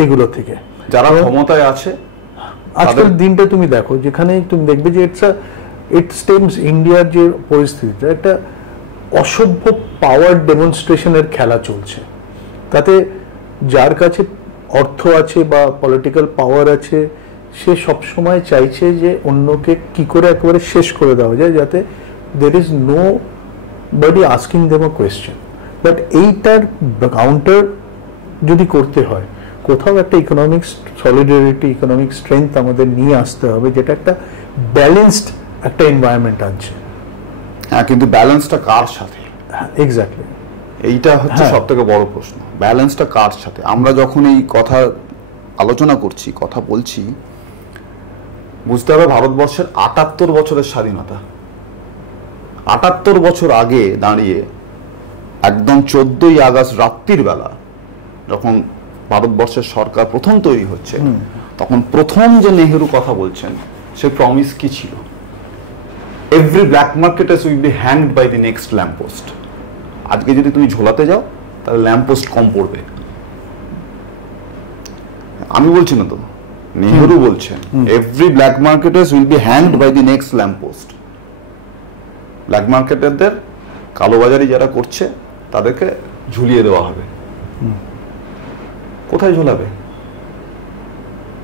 এইগুলো থেকে। যারা ক্ষমতায় আছে আজকাল দিনটা তুমি দেখো, যেখানে তুমি দেখবে যে ইট স্টেমস ইন্ডিয়ার যে পরিস্থিতিটা, একটা অসভ্য পাওয়ার ডেমনস্ট্রেশনের খেলা চলছে। তাতে যার কাছে অর্থ আছে বা পলিটিক্যাল পাওয়ার আছে, সে সবসময় চাইছে যে অন্যকে কি করে একেবারে শেষ করে দেওয়া যায়, যাতে there is nobody asking them a question. But এইটার কাউন্টার যদি করতে হয়, কোথাও একটা ইকোনমিক সলিডারিটি, ইকোনমিক স্ট্রেংথ আমাদের নিয়ে আসতে হবে, যেটা একটা ব্যালেন্সড একটা এনভায়রনমেন্ট আনছে। হ্যাঁ, কিন্তু ব্যালেন্সটা কার সাথে? এক্স্যাক্টলি, এইটা হচ্ছে সব থেকে বড় প্রশ্ন, ব্যালেন্সটা কার সাথে। আমরা যখন এই কথা আলোচনা করছি, কথা বলছি, বুঝতে হবে ভারতবর্ষের ৭৮ বছরের স্বাধীনতা, ৭৮ বছর আগে দাঁড়িয়ে একদম 14ই আগস্ট রাত্রির বেলা যখন ভারতবর্ষের সরকার প্রথম তৈরি হচ্ছে, তখন প্রথম যে নেহেরু কথা বলছেন, সে প্রমিস কি ছিল? Every black marketers will be hanged by the next lamppost. আজকে যদি তুমি ঝোলাতে যাও তাহলে ল্যাম্পপোস্ট কম পড়বে। আমি বলছি না তো, নেহেরু বলছেন every black marketers will be hanged by the next lamppost. Black মার্কেটারদের, কালোবাজারি যারা করছে তাদেরকে ঝুলিয়ে দেওয়া হবে। কোথায় ঝোলাবে?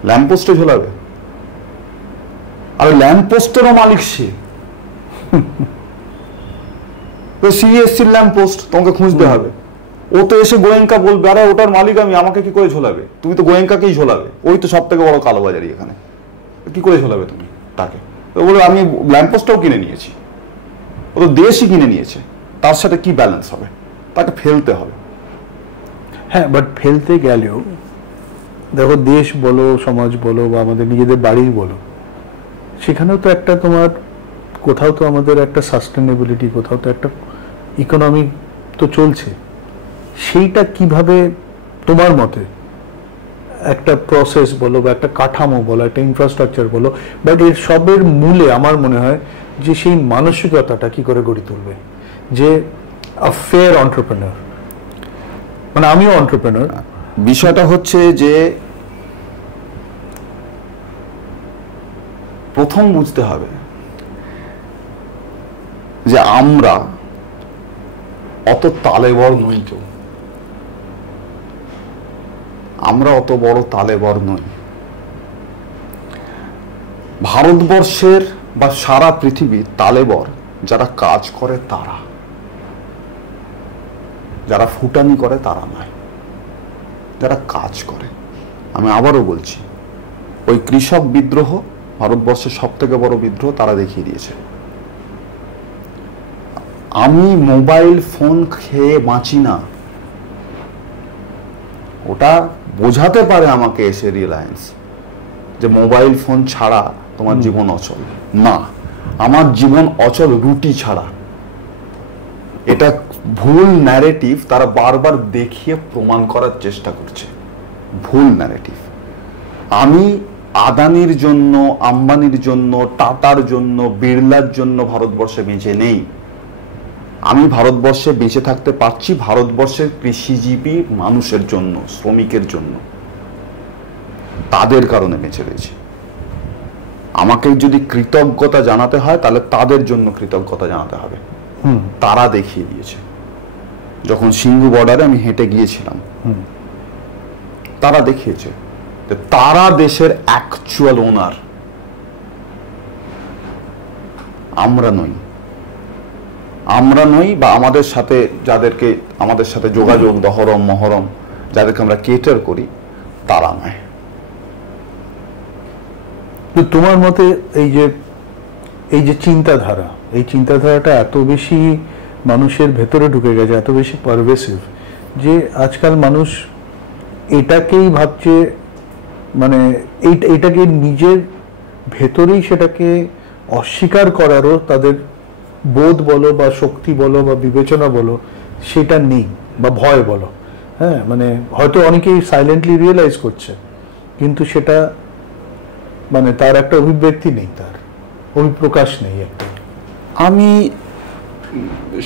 ল্যাম্পপোস্টে ঝোলাবে। আর ল্যাম্পপোস্টেরও মালিক সে। সিএসসির ল্যাম্পপোস্ট তোমাকে খুঁজতে হবে। ও তো এসে গোয়েঙ্কা বলবে, আরে ওটার মালিক আমি, আমাকে কি করে ঝোলাবে? তুমি তো গোয়েঙ্কাকেই ঝোলাবে, ওই তো সব থেকে বড় কালোবাজারি এখানে। কি করে ঝোলাবে তুমি তাকে? বলবে আমি ল্যাম্পপোস্টটাও কিনে নিয়েছি, ও তো দেশই কিনে নিয়েছে, তার সাথে কি ব্যালেন্স হবে? তাকে ফেলতে হবে। হ্যাঁ, বাট ফেলতে গেলেও দেখো, দেশ বলো, সমাজ বলো, বা আমাদের নিজেদের বাড়ির বলো, সেখানেও তো একটা তোমার কোথাও তো আমাদের একটা সাস্টেনেবিলিটি, কোথাও তো একটা ইকোনমিক তো চলছে। সেইটা কিভাবে তোমার মতে একটা প্রসেস বলো, বা একটা কাঠামো বলো, একটা ইনফ্রাস্ট্রাকচার বলো, বাট এর সবের মূলে আমার মনে হয় যে সেই মানসিকতাটা কি করে গড়ে তুলবে, যে আ ফেয়ার এন্টারপ্রেনার। মানে আমিও এন্টারপ্রেনার। বিষয়টা হচ্ছে যে প্রথম বুঝতে হবে যে আমরা অত তালেবর নই, তো আমরা অত বড় তালেবর নই। ভারতবর্ষের বা সারা পৃথিবীর তালেবর যারা কাজ করে তারা, যারা ফুটানি করে তারা নয়, যারা কাজ করে। আমি আবারও বলছি, ওই কৃষক বিদ্রোহ ভারতবর্ষের সব থেকে বড় বিদ্রোহ তারা দেখিয়ে দিয়েছে। আমি মোবাইল ফোন খেয়ে বাঁচি না, ওটা বোঝাতে পারে আমাকে এসে রিলায়েন্স, যে মোবাইল ফোন ছাড়া তোমার জীবন অচল না। আমার জীবন অচল রুটি ছাড়া। এটা ভুল ন্যারেটিভ তারা বারবার দেখিয়ে প্রমাণ করার চেষ্টা করছে, ভুল ন্যারেটিভ। আমি আদানির জন্য, আম্বানির জন্য, টাটার জন্য, বিড়লার জন্য ভারতবর্ষে বেঁচে নেই। আমি ভারতবর্ষে বেঁচে থাকতে পারছি ভারতবর্ষের কৃষিজীবী মানুষের জন্য, শ্রমিকের জন্য, তাদের কারণে বেঁচে রয়েছে। আমাকে যদি কৃতজ্ঞতা জানাতে হয় তাহলে তাদের জন্য কৃতজ্ঞতা জানাতে হবে। তারা দেখিয়ে দিয়েছে। যখন সিঙ্গু বর্ডারে আমি হেঁটে গিয়েছিলাম, তারা দেখিয়েছে যে তারা দেশের অ্যাকচুয়াল ওনার, আমরা নই। আমরা নই, বা আমাদের সাথে যাদেরকে, আমাদের সাথে যোগাযোগ, দহরম মহরম, যাদেরকে আমরা কেটার করি, তারা নয়। তোমার মতে এই যে চিন্তাধারা, এই চিন্তাধারাটা এত বেশি মানুষের ভেতরে ঢুকে গেছে, এত বেশি পারভেসিভ, যে আজকাল মানুষ এটাকেই ভাবছে, মানে এইটাকে নিজের ভেতরেই সেটাকে অস্বীকার করারও তাদের বোধ বলো বা শক্তি বলো বা বিবেচনা বলো সেটা নেই, বা ভয় বলো, হ্যাঁ, মানে হয়তো অনেকেই সাইলেন্টলি রিয়েলাইজ করছে, কিন্তু সেটা মানে তার একটা অভিব্যক্তি নেই, তার অভিপ্রকাশ নেই একটা। আমি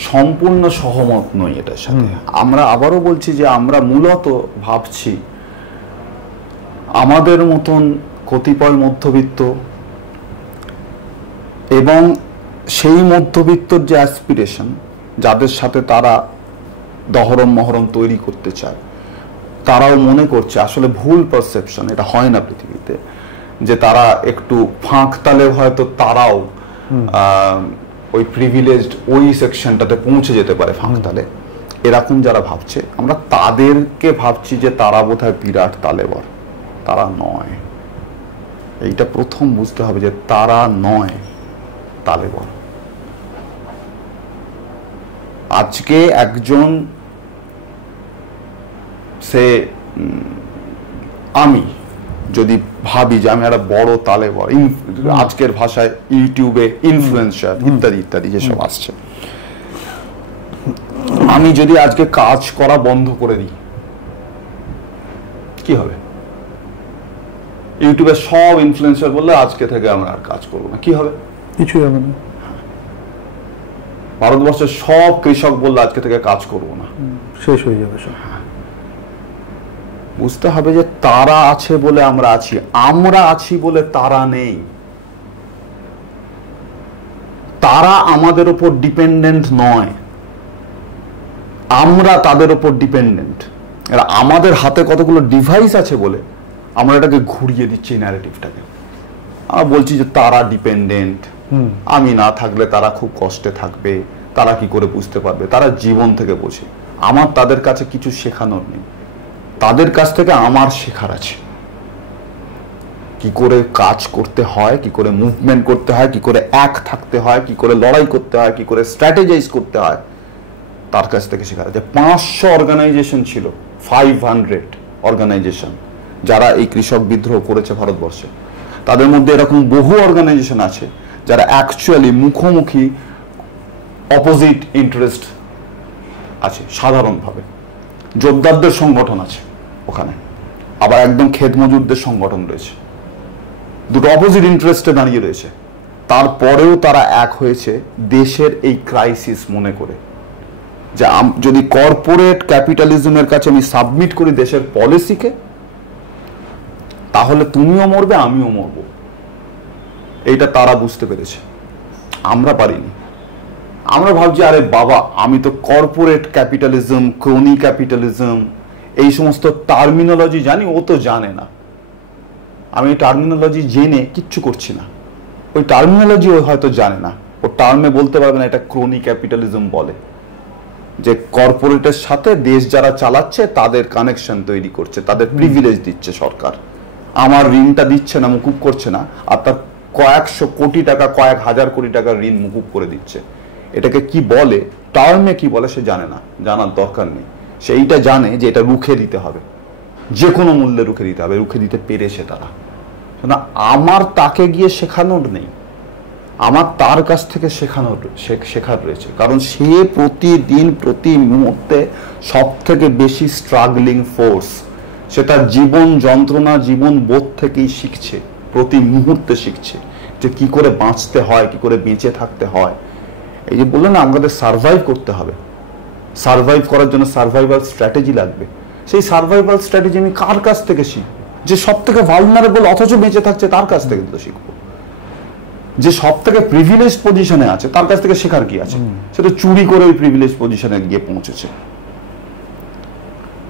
সম্পূর্ণ সহমত নই এটার সাথে। আমরা আবারও বলছি যে আমরা মূলত ভাবছি আমাদের মতন কতিপয় মধ্যবিত্ত এবং সেই মধ্যবিত্তর যে অ্যাসপিরেশন, যাদের সাথে তারা দহরম মহরম তৈরি করতে চায়, তারাও মনে করছে, আসলে ভুল পারসেপশন, এটা হয় না পৃথিবীতে, যে তারা একটু ফাঁক তালে হয়তো তারাও ওই প্রিভিলেজড ওই সেকশনটাতে পৌঁছে যেতে পারে ফাঁক তালে, এরকম যারা ভাবছে, আমরা তাদেরকে ভাবছি যে তারা বোধহয় বিরাট তালেবর। তারা নয়, এইটা প্রথম বুঝতে হবে যে তারা নয় তালেবর। আজকে একজন সে আমি যদি ভাবি যে আমি একটা বড় তালেবর, আজকের ভাষায় ইউটিউবে ইনফ্লুয়েন্সার ইত্যাদি ইত্যাদি যেসব আসছে, আমি যদি আজকে কাজ করা বন্ধ করে দিই, কি হবে? ইউটিউবে সব ইনফ্লুয়েন্সার বললে আজকে থেকে আমরা আর কাজ করবো না, কি হবে? কিছুই হবে না। ভারতবর্ষের সব কৃষক বললে আজকে থেকে কাজ করবো না, শেষ হয়ে যাবে সব। বুঝতে হবে যে তারা আছে বলে আমরা আছি, আমরা আছি বলে তারা নেই। তারা আমাদের উপর ডিপেন্ডেন্ট নয়, আমরা তাদের উপর ডিপেন্ডেন্ট। এরা আমাদের হাতে কতগুলো ডিভাইস আছে বলে আমরা এটাকে ঘুরিয়ে দিচ্ছি, ন্যারেটিভটাকে। আমরা বলছি যে তারা ডিপেন্ডেন্ট, আমি না থাকলে তারা খুব কষ্টে থাকবে, তারা কি করে বুঝতে পারবে? তারা জীবন থেকে বোঝে। আমার তাদের কাছে কিছু শেখানোর নেই, তাদের কাছ থেকে আমার শেখার আছে। কি করে কাজ করতে হয়, কি করে মুভমেন্ট করতে হয়, কি করে এক থাকতে হয়, কি করে লড়াই করতে হয়, কি করে স্ট্র্যাটেজাইজ করতে হয়, তার কাছ থেকে শেখা আছে। 500 অর্গানাইজেশন ছিল, 500 অর্গানাইজেশন যারা এই কৃষক বিদ্রোহ করেছে ভারতবর্ষে। তাদের মধ্যে এরকম বহু অর্গানাইজেশন আছে যারা অ্যাকচুয়ালি মুখোমুখি অপোজিট ইন্টারেস্ট আছে। সাধারণভাবে যোদ্ধাদের সংগঠন আছে ওখানে, আবার একদম ক্ষেত মজুরদের সংগঠন রয়েছে, দুটো অপোজিট ইন্টারেস্টে দাঁড়িয়ে রয়েছে। তারপরেও তারা এক হয়েছে দেশের এই ক্রাইসিস মনে করে, যে যদি কর্পোরেট ক্যাপিটালিজমের কাছে আমি সাবমিট করি দেশের পলিসিকে, তাহলে তুমিও মরবে আমিও মরব। এইটা তারা বুঝতে পেরেছে, আমরা পারিনি। আমরা ভাবছি আরে বাবা, আমি তো কর্পোরেট ক্যাপিটালিজম, ক্রোনি ক্যাপিটালিজম, এই সমস্ত টার্মিনোলজি জানি, ও তো জানে না। আমি টার্মিনোলজি জেনে কিচ্ছু করছি না, ওই টার্মিনোলজি ও হয়তো জানে না। ও টার্মে বলতে পারবে না এটা ক্রোনি ক্যাপিটালিজম বলে, যে কর্পোরেটের সাথে দেশ যারা চালাচ্ছে তাদের কানেকশন তৈরি করছে, তাদের প্রিভিলেজ দিচ্ছে সরকার। আমার ঋণটা দিচ্ছে না, মুকুব করছে না, আর তার কয়েকশো কোটি টাকা, কয়েক হাজার কোটি টাকার ঋণ মুকুব করে দিচ্ছে। এটাকে কি বলে, টার্মে কি বলে সে জানে না, জানার দরকার নেই। সেইটা জানে যে এটা রুখে দিতে হবে, যে কোনো মূল্যে রুখে দিতে হবে, রুখে দিতে পেরেছে তারা। না, আমার তাকে গিয়ে শেখানোর নেই, আমার তার কাছ থেকে শেখার রয়েছে। কারণ সে প্রতিদিন প্রতি মুহূর্তে সব থেকে বেশি স্ট্রাগলিং ফোর্স, সেটা জীবন যন্ত্রণা, জীবন বোধ থেকেই শিখছে, প্রতি মুহূর্তে শিখছে যে কি করে বাঁচতে হয়, কি করে বেঁচে থাকতে হয়। এই যে বললেন না, আমাদের সার্ভাইভ করতে হবে, সার্ভাইভ করার জন্য সার্ভাইভাল স্ট্র্যাটেজি লাগবে। সেই সার্ভাইভাল স্ট্র্যাটেজি আমি কার কাছ থেকে শিখবো? যে সব থেকে ভালনারেবল অথচ বেঁচে থাকছে তার কাছ থেকে তো শিখবো। যে সব থেকে প্রিভিলেজ পজিশনে আছে তার কাছ থেকে শেখার কি আছে? সেটা চুরি করে ওই প্রিভিলেজ পজিশনে গিয়ে পৌঁছেছে,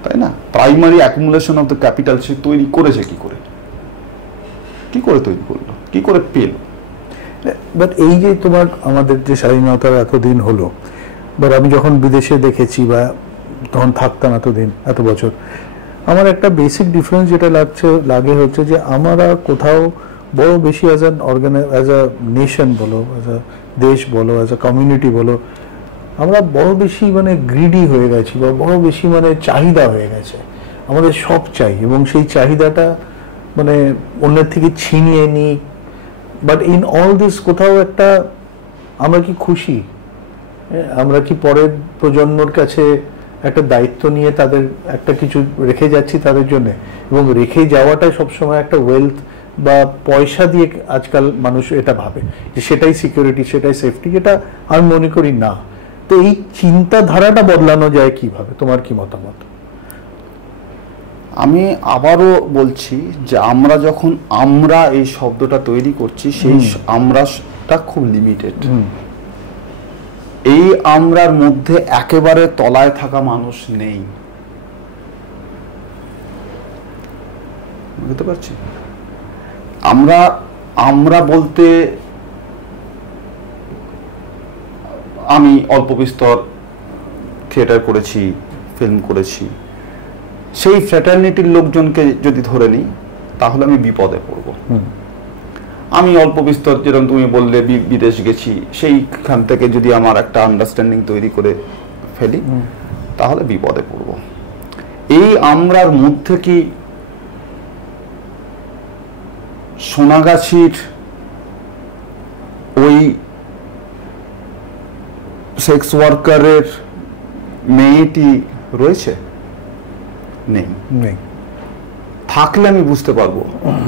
তাই না? Primary accumulation of the capital সে তৈরি করেছে কি করে, কি করে তৈরি করলো, কি করে পেল? বাট এই যে তোমার আমাদের যে স্বাধীনতার এতদিন হলো, বাট আমি যখন বিদেশে দেখেছি বা তখন থাকতাম এতদিন, এত বছর, আমার একটা বেসিক ডিফারেন্স যেটা লাগে হচ্ছে যে আমরা কোথাও বড় বেশি অ্যাজ আ নেশন বলো, অ্যাজ আ দেশ বলো, অ্যাজ আ কমিউনিটি বলো, আমরা বড় বেশি মানে গ্রিডি হয়ে গেছি, বা বড় বেশি মানে চাহিদা হয়ে গেছে। আমাদের সব চাই, এবং সেই চাহিদাটা মানে অন্যের থেকে ছিনিয়ে নিই। বাট ইন অল দিস কোথাও একটা আমরা কি খুশি? আমরা কি পরের প্রজন্মর কাছে একটা দায়িত্ব নিয়ে তাদের একটা কিছু রেখে যাচ্ছি তাদের জন্য, এবং রেখে যাওয়াটাই সবসময় একটা ওয়েলথ বা পয়সা দিয়ে আজকাল মানুষ এটা ভাবে যে সেটাই সিকিউরিটি, সেটাই সেফটি, এটা আমি মনে করি না। তো এই চিন্তাধারাটা বদলানো যায় কিভাবে, তোমার কি মতামত? আমি আবারও বলছি যে আমরা এই শব্দটা তৈরি করছি, সেই আমরাটা খুব লিমিটেড। এই আমরার মধ্যে একেবারে তলায় থাকা মানুষ নেই, বুঝতে পারছি? আমরা বলতে আমি অল্প বিস্তর থিয়েটার করেছি, ফিল্ম করেছি, সেই ফ্র্যাটার্নিটির লোকজনকে যদি ধরে নিই তাহলে আমি বিপদে পড়ব। আমি অল্প বিস্তর, যেরকম তুমি বললে বিদেশ গেছি, সেইখান থেকে যদি আমার একটা আন্ডারস্ট্যান্ডিং তৈরি করে ফেলি তাহলে বিপদে পড়ব। এই আমরার মধ্যে কি সোনাগাছির ওই সেক্স ওয়ার্কারের মেয়েটি রয়েছে? নেই। থাকলে আমি বুঝতে পারবো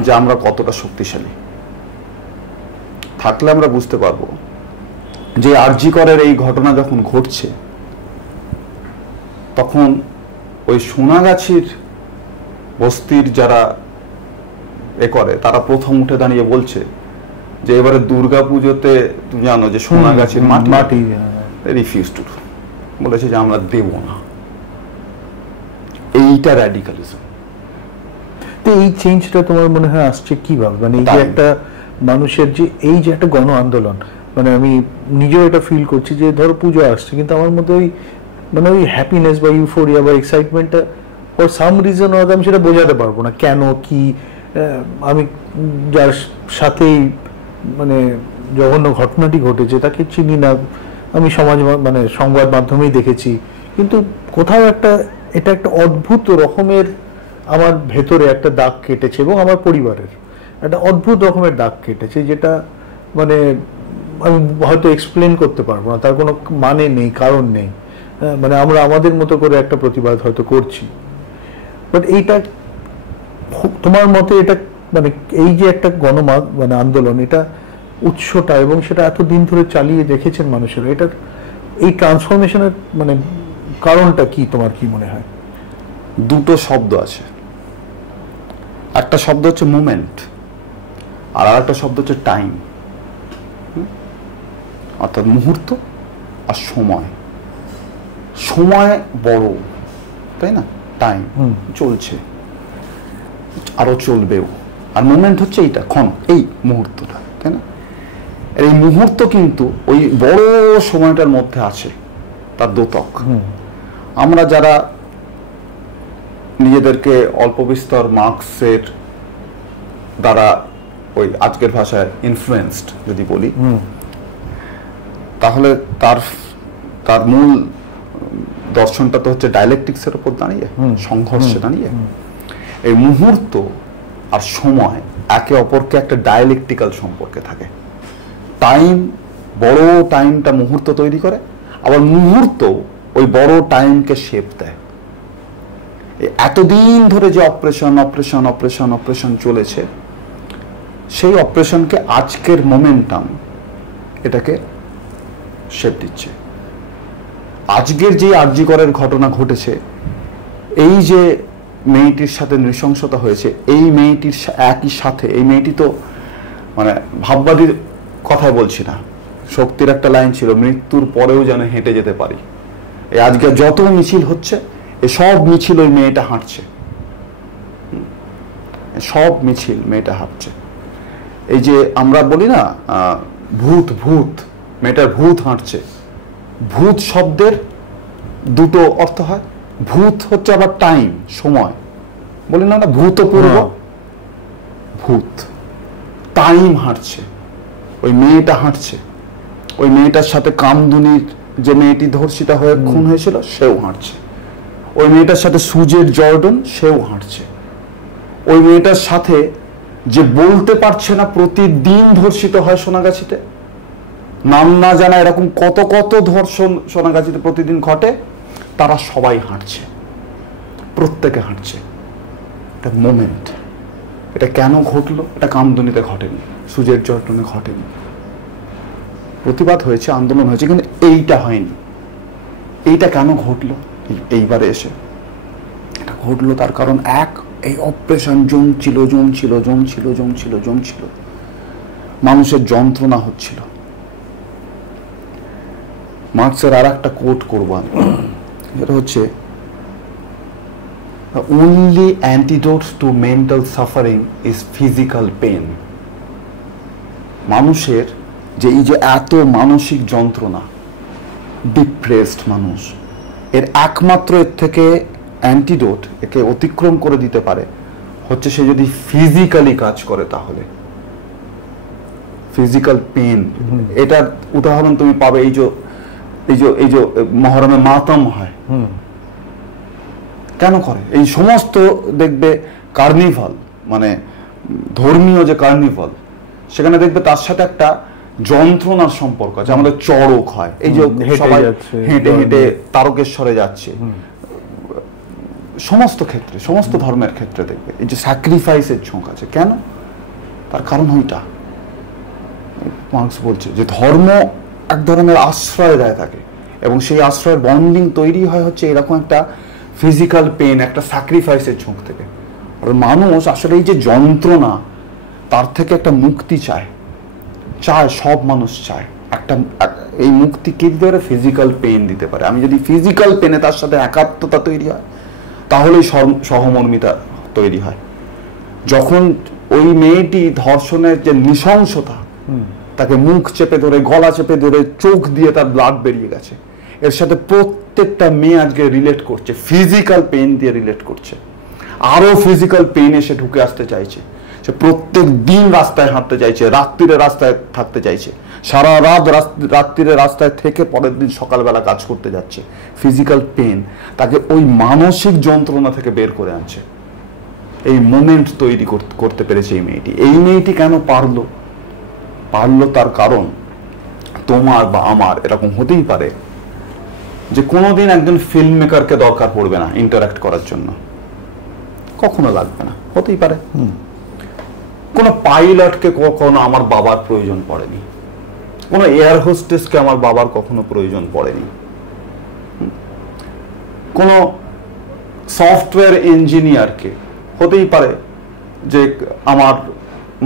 যে আমরা কতটা শক্তিশালী। থাকলে আমরা বুঝতে পারবো যে আরজি করের এই ঘটনা যখন ঘটছে তখন ওই সোনাগাছির বস্তির যারা করে তারা প্রথম উঠে দাঁড়িয়ে বলছে যে এবারে দুর্গাপুজোতে তুমি জানো যে সোনাগাছির মাটি রিফিউজ টু, বলেছে যে আমরা দেব না। এইটা র্যাডিক্যালিজম। তো এই চেঞ্জটা তোমার মনে হয় আসছে কিভাবে? মানে এই যে একটা মানুষের যে এই যে একটা গণ আন্দোলন, মানে আমি নিজেও এটা ফিল করছি যে ধরো পুজো আসছে, কিন্তু আমার মধ্যে ওই মানে ওই হ্যাপিনেস বা ইউফোরিয়া বা এক্সাইটমেন্টটা ফর সাম রিজন হয়তো আমি সেটা বোঝাতে পারবো না কেন কি। আমি যার সাথেই মানে জঘন্য ঘটনাটি ঘটেছে তাকে চিনি না, আমি মানে সংবাদ মাধ্যমেই দেখেছি, কিন্তু কোথাও এটা একটা অদ্ভুত রকমের আমার ভেতরে একটা দাগ কেটেছে, এবং আমার পরিবারের একটা অদ্ভুত রকমের দাগ কেটেছে, যেটা মানে আমি হয়তো এক্সপ্লেন করতে পারবো না, তার কোনো মানে নেই, কারণ নেই। মানে আমরা আমাদের মতো করে একটা প্রতিবাদ হয়তো করছি, বাট এইটা তোমার মতে এটা মানে এই যে একটা মানে আন্দোলন, এটা উৎসটা এবং সেটা এতদিন ধরে চালিয়ে রেখেছেন মানুষেরা, এটার এই ট্রান্সফরমেশনের মানে কারণটা কি, তোমার কি মনে হয়? দুটো শব্দ আছে, একটা শব্দ হচ্ছে মুভমেন্ট আর একটা শব্দ হচ্ছে টাইম, অর্থাৎ মুহূর্ত আর সময়। সময় বড়, তাই না? টাইম চলছে, আরো চলবেও। আর মুভমেন্ট হচ্ছে এইটা ক্ষণ, এই মুহূর্তটা, তাই না? এই মুহূর্ত কিন্তু ওই বড় সময়টার মধ্যে আছে, তার দোতক। আমরা যারা নিজেদেরকে অল্প বিস্তর মার্কসের দ্বারা ওই আজকের ভাষায় ইনফ্লুয়েন্সড যদি বলি, তাহলে তার মূল দর্শনটা তো হচ্ছে ডায়ালেকটিক্সের উপর দাঁড়িয়ে, সংঘর্ষে দাঁড়িয়ে। এই মুহূর্ত আর সময় একে অপরকে একটা ডায়ালেকটিক্যাল সম্পর্কে থাকে। টাইম, বড় টাইমটা মুহূর্ত তৈরি করে, আবার মুহূর্ত ওই বড় টাইমকে শেপ দেয়। এতদিন ধরে যে অপারেশন চলেছে, সেই অপারেশনকে আজকের মোমেন্টাম এটাকে শেপ দিচ্ছে। আজকের যে আরজি করের ঘটনা ঘটেছে, এই যে মেয়েটির সাথে নৃশংসতা হয়েছে, এই মেয়েটির একই সাথে এই মেয়েটি তো মানে ভাববাদীর কথাই বলছি না, শক্তির একটা লাইন ছিল, মৃত্যুর পরেও যেন হেঁটে যেতে পারি। এই আজকে যত মিছিল হচ্ছে, সব মিছিল ওই মেয়েটা হাঁটছে, সব মিছিল মেয়েটা হাঁটছে। এই যে আমরা বলি না ভূত, মেয়েটার ভূত হাঁটছে। ভূত শব্দের দুটো অর্থ হয়। ভূত হচ্ছে আবার টাইম, সময়, বলি না ভূতপূর্ব, ভূত টাইম হাঁটছে, ওই মেয়েটা হাঁটছে। ওই মেয়েটার সাথে কামদুনির যে মেয়েটি ধর্ষিতা হয়ে খুন হয়েছিল সেও হাঁটছে। ওই মেয়েটার সাথে সুজের জর্ডন সেও হাঁটছে। ওই মেয়েটার সাথে যে বলতে পারছে না প্রতিদিন ধর্ষিত হয় সোনাগাছিতে, নাম না জানা এরকম কত কত ধর্ষণ সোনাগাছিতে প্রতিদিন ঘটে, তারা সবাই হাঁটছে, প্রত্যেকে হাঁটছে। এটা মোমেন্ট। এটা কেন ঘটলো? এটা কামদুনিতে ঘটেনি, সুজের জর্টনে ঘটেনি। প্রতিবাদ হয়েছে, আন্দোলন হয়েছে, কিন্তু এইটা হয়নি। এইটা কেন ঘটলো এইবারে এসে? এটা ঘটলো তার কারণ এই অপারেশন জমছিল, মানুষের যন্ত্রণা হচ্ছিল। মার্কসের আর একটা কোট করবো আমি, এটা হচ্ছে the only antidote to mental suffering is physical pain. মানুষের যে এই যে এত মানসিক যন্ত্রণা, ডিপ্রেসড মানুষ, এর একমাত্র এর থেকে অ্যান্টিডোট, একে অতিক্রম করে দিতে পারে হচ্ছে সে যদি ফিজিক্যালি কাজ করে। তাহলে ফিজিক্যাল পেন, এটার উদাহরণ তুমি পাবে এই যে মহরমে মাতম হয়, কেন করে? এই সমস্ত দেখবে কার্নিভাল, মানে ধর্মীয় যে কার্নিভাল, সেখানে দেখবে তার সাথে একটা যন্ত্রণার সম্পর্ক আছে। আমাদের চড়ক হয়, এই যে সবাই হেঁটে হেঁটে তারকেশ্বরে যাচ্ছে, সমস্ত ক্ষেত্রে, সমস্ত ধর্মের ক্ষেত্রে দেখবে এই যে স্যাক্রিফাইসের ঝোঁক আছে। কেন? তার কারণ ওইটা। মার্কস বলছে যে ধর্ম এক ধরনের আশ্রয় দেয় তাকে, এবং সেই আশ্রয়ের বন্ডিং তৈরি হয় হচ্ছে এরকম একটা ফিজিক্যাল পেন, একটা স্যাক্রিফাইসের ঝোঁক থেকে। আর মানুষ আসলে এই যে যন্ত্রণা, তার থেকে একটা মুক্তি চায়, সব মানুষ চায় একটা। এই মুক্তি কে দিতে পারে? ফিজিক্যাল পেন দিতে পারে। আমি যদি ফিজিক্যাল পেনে তার সাথে একাত্মতা তৈরি হয়, তাহলেই সহমর্মিতা তৈরি হয়। যখন ওই মেয়েটি ধর্ষণের যে নৃশংসতা, তাকে মুখ চেপে ধরে, গলা চেপে ধরে, চোখ দিয়ে তার ব্লাড বেরিয়ে গেছে, এর সাথে প্রত্যেকটা মেয়ে আজকে রিলেট করছে, ফিজিক্যাল পেন দিয়ে রিলেট করছে। আরো ফিজিক্যাল পেন এসে ঢুকে আসতে চাইছে। সে প্রত্যেক দিন রাস্তায় হাঁটতে চাইছে, রাত্রিরে রাস্তায় থাকতে চাইছে, সারা রাত রাত্রিরে রাস্তায় থেকে পরের দিন সকালবেলা কাজ করতে যাচ্ছে। ফিজিক্যাল পেন তাকে ওই মানসিক যন্ত্রণা থেকে বের করে আনছে। এই মোমেন্ট তৈরি করতে পেরেছে এই মেয়েটি। এই মেয়েটি কেন পারলো? তার কারণ তোমার বা আমার এরকম হতেই পারে যে কোনোদিন একজন ফিল্ম মেকারকে দরকার পড়বে না ইন্টারাক্ট করার জন্য, কখনো লাগবে না, হতেই পারে। কোনো পাইলটকে কখনো আমার বাবার প্রয়োজন পড়েনি, কোনো এয়ার হোস্টেসকে আমার বাবার কখনো প্রয়োজন পড়েনি, কোনো সফটওয়্যার ইঞ্জিনিয়ারকে হতেই পারে যে আমার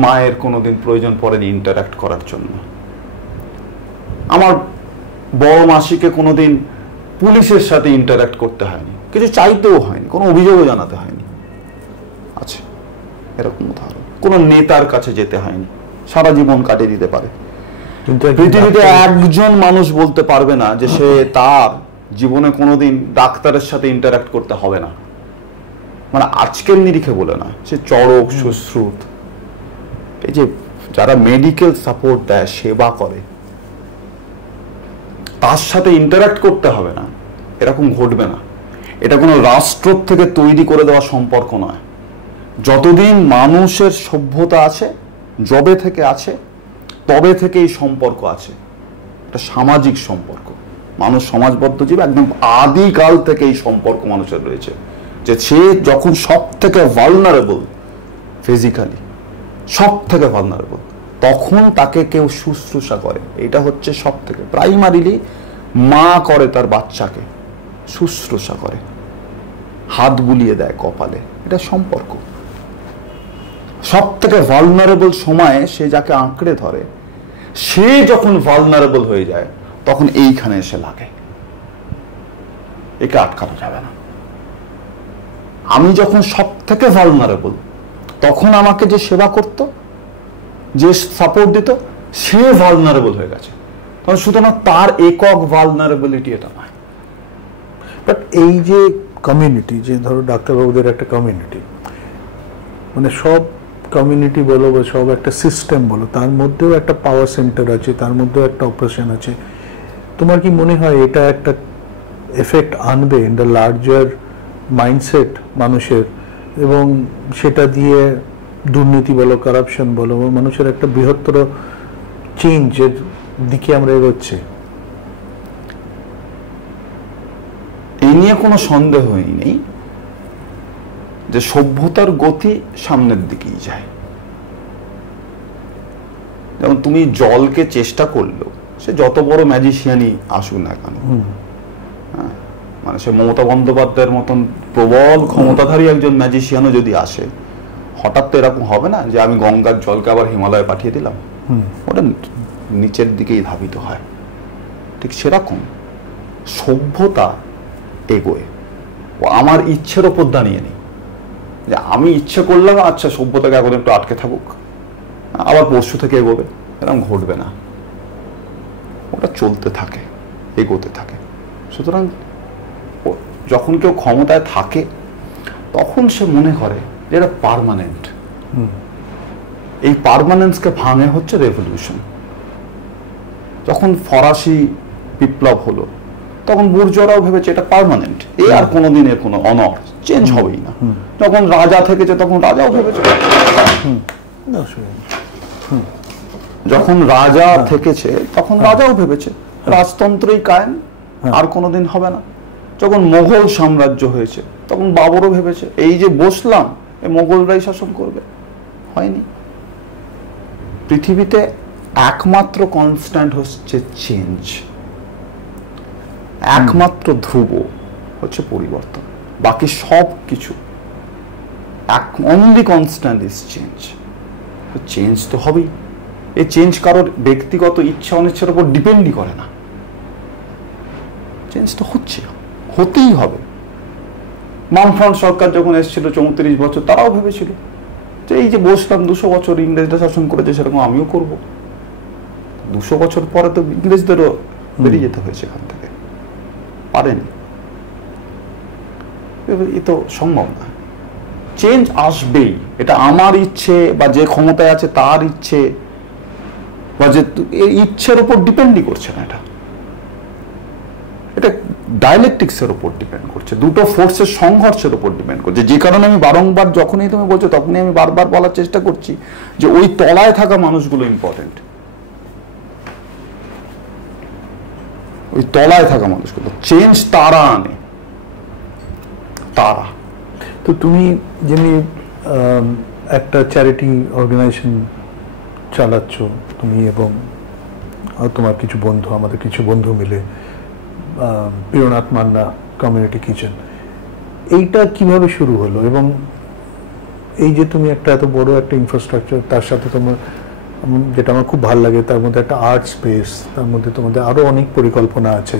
মায়ের কোনোদিন প্রয়োজন পড়েনি ইন্টারাক্ট করার জন্য। আমার বড় মাসিকে কোনোদিন পুলিশের সাথে ইন্টারাক্ট করতে হয়নি, কিছু চাইতেও হয়নি, কোনো অভিযোগও জানাতে হয়নি। আচ্ছা, এরকম উদাহরণ। কোনো নেতার কাছে যেতে হয়নি, সারা জীবন কাটিয়ে দিতে পারে। পৃথিবীতে একজন মানুষ বলতে পারবে না যে সে তার জীবনে কোনোদিন ডাক্তারের সাথে ইন্টারাক্ট করতে হবে না, মানে আজকের নিরিখে বলে না, সে চড়ক, সুশ্রুত, এই যে যারা মেডিকেল সাপোর্ট দেয়, সেবা করে, তার সাথে ইন্টারাক্ট করতে হবে না, এরকম ঘটবে না। এটা কোনো রাষ্ট্র থেকে তৈরি করে দেওয়া সম্পর্ক নয়। যতদিন মানুষের সভ্যতা আছে, যবে থেকে আছে, তবে থেকে এই সম্পর্ক আছে। এটা সামাজিক সম্পর্ক, মানুষ সমাজবদ্ধ জীব, একদম আদিকাল থেকে এই সম্পর্ক মানুষের রয়েছে। যে সে যখন সব থেকে ভালনারেবল, ফিজিক্যালি সব থেকে ভালনারেবল, তখন তাকে কেউ শুশ্রূষা করে। এটা হচ্ছে সব থেকে প্রাইমারিলি মা করে তার বাচ্চাকে, শুশ্রূষা করে, হাত বুলিয়ে দেয় কপালে, এটা সম্পর্ক। সব থেকে ভালনারেবল সময়ে সে যাকে আঁকড়ে ধরে, সে যখন ভালনারেবল হয়ে যায়, তখন এইখানে এসে লাগে, একে আটকানো যাবে না। আমি যখন সব থেকে ভালনারেবল, তখন আমাকে যে সেবা করত, যে সাপোর্ট দিত, সে ভালনারেবল হয়ে গেছে। কারণ সুতরাং তার একক ভালনারেবিলিটি এটা নয়। বাট এই যে কমিউনিটি, যে ধরো ডাক্তারবাবুদের একটা কমিউনিটি, মানে সব কমিউনিটি বলো বা সব একটা সিস্টেম বলো, তার মধ্যেও একটা পাওয়ার সেন্টার আছে, তার মধ্যেও একটা অপারেশন আছে। তোমার কি মনে হয় এটা একটা এফেক্ট আনবে ইন দ্য লার্জার মাইন্ডসেট মানুষের, এবং সেটা দিয়ে দুর্নীতি বলো, কারাপশন বলো, মানুষের একটা বৃহত্তর চেঞ্জের দিকে আমরা এগোচ্ছি? এই নিয়ে কোনো সন্দেহই নেই যে সভ্যতার গতি সামনের দিকেই যায়। যেমন তুমি জলকে চেষ্টা করলেও, সে যত বড় ম্যাজিশিয়ানই আসুক না কেন, মানে সে মমতা বন্দ্যোপাধ্যায়ের মতন প্রবল ক্ষমতাধারী একজন ম্যাজিশিয়ানও যদি আসে, হঠাৎ তো এরকম হবে না যে আমি গঙ্গার জলকে আবার হিমালয়ে পাঠিয়ে দিলাম। ওটা নিচের দিকেই ধাবিত হয়। ঠিক সেরকম সভ্যতা এগোয় ও আমার ইচ্ছের ওপর দাঁড়িয়ে নেই যে আমি ইচ্ছে করলাম আচ্ছা সভ্যতাকে এখন একটু আটকে থাকুক, আবার পরশু থেকে এগোবে, এরকম ঘটবে না। ওটা চলতে থাকে, এগোতে থাকে। সুতরাং যখন কেউ ক্ষমতায় থাকে তখন সে মনে করে যে এটা পার্মানেন্ট। এই পার্মানেন্সকে ভাঙে হচ্ছে রেভলিউশন। যখন ফরাসি বিপ্লব হলো তখন বুর্জোয়ারাও ভেবেছে এটা পার্মানেন্ট, এই আর কোনোদিন এর কোনো অনর চেঞ্জ হবেই না। যখন রাজা থেকেছে তখন রাজাও ভেবেছে, যখন রাজা থেকেছে তখন রাজাও ভেবেছে রাজতন্ত্রই কায়েম, আর কোনোদিন হবে না। যখন মোগল সাম্রাজ্য হয়েছে তখন বাবরও ভেবেছে এই যে বসলাম এই মোগলরাই শাসন করবে, হয়নি। পৃথিবীতে একমাত্র কনস্ট্যান্ট হচ্ছে চেঞ্জ, একমাত্র ধ্রুব হচ্ছে পরিবর্তন। বাকি সব কিছু only constant is change. Change তো হবেই। এই চেঞ্জ কারোর ব্যক্তিগত ইচ্ছা অনিচ্ছার উপর ডিপেন্ডই করে না, চেঞ্জ তো হচ্ছে, হতেই হবে। বামফ্রন্ট সরকার যখন এসেছিল 34 বছর, তারাও ভেবেছিল যে এই যে বসলাম 200 বছর ইংরেজরা শাসন করেছে সেরকম আমিও করব। 200 বছর পরে তো ইংরেজদেরও বেরিয়ে যেতে হয়েছে এখান থেকে, পারেনি। এ তো সম্ভব না। চেঞ্জ আসবেই, এটা আমার ইচ্ছে বা যে ক্ষমতায় আছে তার ইচ্ছে বা যে ইচ্ছের উপর ডিপেন্ডই করছে না। এটা ডায়ালেকটিক্সের উপর ডিপেন্ড করছে, দুটো ফোর্সের সংঘর্ষের উপর ডিপেন্ড করছে। যে কারণে আমি বারংবার যখনই তুমি বলছো তখনই আমি বারবার বলার চেষ্টা করছি যে ওই তলায় থাকা মানুষগুলো ইম্পর্টেন্ট, ওই তলায় থাকা মানুষগুলো। চেঞ্জ তারা আনে, তারা। তো তুমি যেমনি একটা চ্যারিটি অর্গানাইজেশন চালাচ্ছ, তুমি এবং তোমার কিছু বন্ধু, আমাদের কিছু বন্ধু মিলে, প্রিয়নাথ মান্না কমিউনিটি কিচেন, এইটা কিভাবে শুরু হলো? এবং এই যে তুমি একটা এত বড় একটা ইনফ্রাস্ট্রাকচার, তার সাথে তোমার যেটা আমার খুব ভালো লাগে তার মধ্যে একটা আর্ট স্পেস, তার মধ্যে তোমাদের আরও অনেক পরিকল্পনা আছে।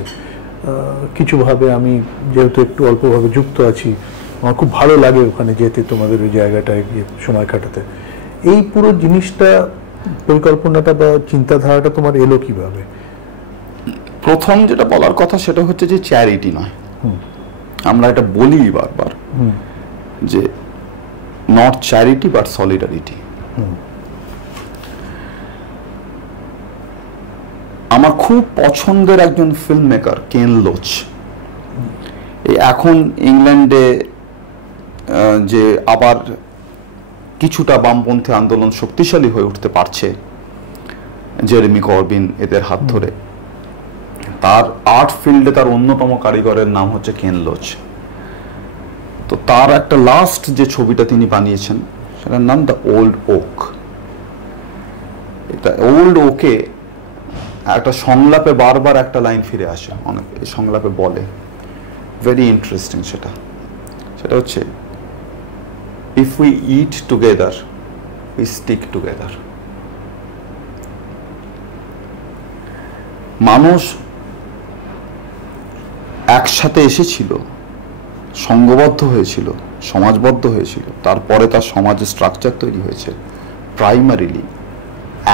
কিছুভাবে আমি যেহেতু একটু অল্পভাবে যুক্ত আছি, আমার খুব ভালো লাগে ওখানে যেতে, তোমাদের ওই জায়গাটায় গিয়ে সময় কাটাতে। এই পুরো জিনিসটা, পরিকল্পনাটা বা চিন্তাধারাটা তোমার এলো কিভাবে? প্রথম যেটা বলার কথা সেটা হচ্ছে যে চ্যারিটি নয়, আমরা এটা বলি বারবার যে নট চ্যারিটি বাট সলিডারিটি। আমার খুব পছন্দের একজন ফিল্ম মেকার কেন লোচ, এখন ইংল্যান্ডে যে আবার কিছুটা বামপন্থী আন্দোলন শক্তিশালী হয়ে উঠতে পারছে জেরেমি করবিন এদের হাত ধরে, তার আর্ট ফিল্ডে তার অন্যতম কারিগরের নাম হচ্ছে কেন লোচ। তো তার একটা লাস্ট যে ছবিটা তিনি বানিয়েছেন সেটার নাম দ্য ওল্ড ওক। এটা ওল্ড ওকে একটা সংলাপে বারবার একটা লাইন ফিরে আসে, অনেক এই সংলাপে বলে, ভেরি ইন্টারেস্টিং। সেটা হচ্ছে if we eat together we stick together. মানুষ একসাথে এসেছিল, সংঘবদ্ধ হয়েছিল, সমাজবদ্ধ হয়েছিল, তারপরে তার সমাজের স্ট্রাকচার তৈরি হয়েছে প্রাইমারিলি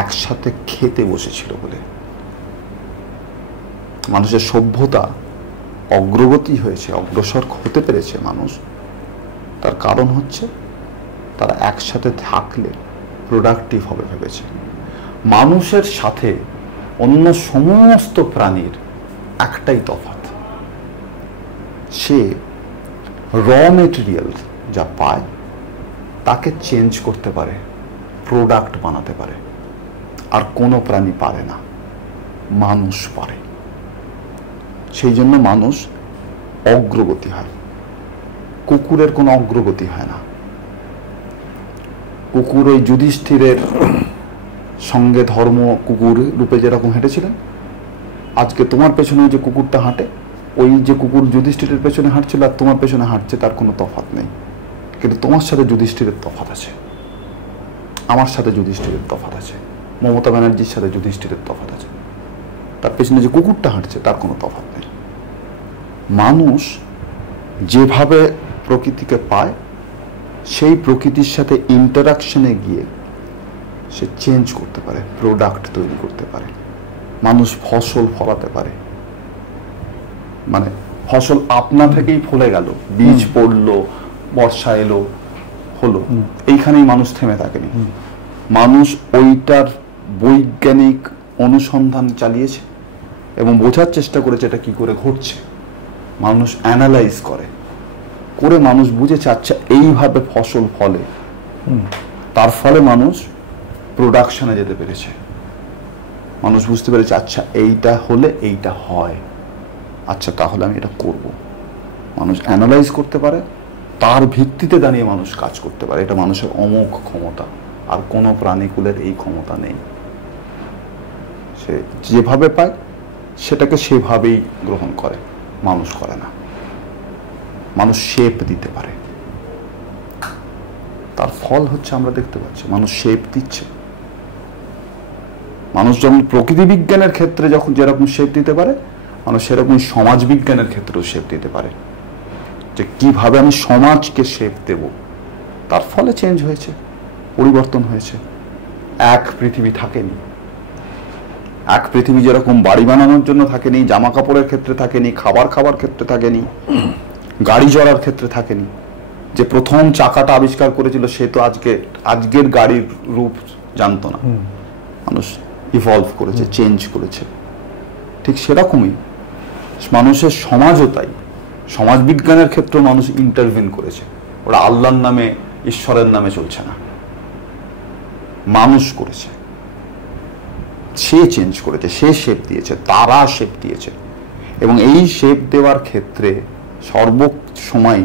একসাথে খেতে বসেছিল বলে। মানুষের সভ্যতা অগ্রগতি হয়েছে, অগ্রসর হতে পেরেছে মানুষ, তার কারণ হচ্ছে তারা একসাথে থাকলে প্রোডাক্টিভ হবে ভেবেছে। মানুষের সাথে অন্য সমস্ত প্রাণীর একটাই তফাৎ, সে র মেটেরিয়াল যা পায় তাকে চেঞ্জ করতে পারে, প্রোডাক্ট বানাতে পারে, আর কোনো প্রাণী পারে না। মানুষ পারে, সেই জন্য মানুষ অগ্রগতি হয়। কুকুরের কোনো অগ্রগতি হয় না। কুকুর ওই যুধিষ্ঠিরের সঙ্গে ধর্ম কুকুর রূপে যেরকম হেঁটেছিলেন, আজকে তোমার পেছনে যে কুকুরটা হাঁটে, ওই যে কুকুর যুধিষ্ঠিরের পেছনে হাঁটছিল আর তোমার পেছনে হাঁটছে, তার কোনো তফাৎ নেই। কিন্তু তোমার সাথে যুধিষ্ঠিরের তফাৎ আছে, আমার সাথে যুধিষ্ঠিরের তফাৎ আছে, মমতা ব্যানার্জির সাথে যুধিষ্ঠিরের তফাৎ আছে। তার পেছনে যে কুকুরটা হাঁটছে তার কোনো তফাৎ নেই। মানুষ যেভাবে প্রকৃতিকে পায়, সেই প্রকৃতির সাথে ইন্টারাকশনে গিয়ে সে চেঞ্জ করতে পারে, প্রোডাক্ট তৈরি করতে পারে। মানুষ ফসল ফলাতে পারে, মানে ফসল আপনা থেকেই ফলে গেল, বীজ পড়লো, বর্ষা এলো, হলো, এইখানেই মানুষ থেমে থাকেনি। মানুষ ওইটার বৈজ্ঞানিক অনুসন্ধান চালিয়েছে এবং বোঝার চেষ্টা করেছে এটা কি করে ঘটছে। মানুষ অ্যানালাইজ করে মানুষ বুঝেছে আচ্ছা এইভাবে ফসল ফলে, তার ফলে মানুষ প্রোডাকশনে যেতে পেরেছে। মানুষ বুঝতে পেরেছে আচ্ছা এইটা হলে এইটা হয়, আচ্ছা তাহলে আমি এটা করব। মানুষ অ্যানালাইজ করতে পারে, তার ভিত্তিতে দাঁড়িয়ে মানুষ কাজ করতে পারে। এটা মানুষের অমোঘ ক্ষমতা, আর কোনো প্রাণীকুলের এই ক্ষমতা নেই। সে যেভাবে পায় সেটাকে সেভাবেই গ্রহণ করে, মানুষ করে না। মানুষ শেপ দিতে পারে, তার ফল হচ্ছে আমরা দেখতে পাচ্ছি মানুষ শেপ দিচ্ছে। মানুষ যখন প্রকৃতি বিজ্ঞানের ক্ষেত্রে যখন যেরকম শেপ দিতে পারে, মানুষ সেরকম সমাজ বিজ্ঞানের ক্ষেত্রেও শেপ দিতে পারে, যে কিভাবে আমি সমাজকে শেপ দেব। তার ফলে চেঞ্জ হয়েছে, পরিবর্তন হয়েছে। এক পৃথিবী থাকেনি। এক পৃথিবী যেরকম বাড়ি বানানোর জন্য থাকেনি, জামা কাপড়ের ক্ষেত্রে থাকেনি, খাবার ক্ষেত্রে থাকেনি, গাড়ি চড়ার ক্ষেত্রে থাকেনি। যে প্রথম চাকাটা আবিষ্কার করেছিল সে তো আজকের গাড়ির রূপ জানতো না। মানুষ ইভলভ করেছে, চেঞ্জ করেছে। ঠিক সেরকমই মানুষের সমাজও তাই। সমাজ বিজ্ঞানের ক্ষেত্রে মানুষ ইন্টারভিন করেছে। ওরা আল্লাহর নামে, ঈশ্বরের নামে চলছে না, মানুষ করেছে। সে চেঞ্জ করেছে, সে শেপ দিয়েছে, তারা শেপ দিয়েছে। এবং এই শেপ দেওয়ার ক্ষেত্রে সর্বসময়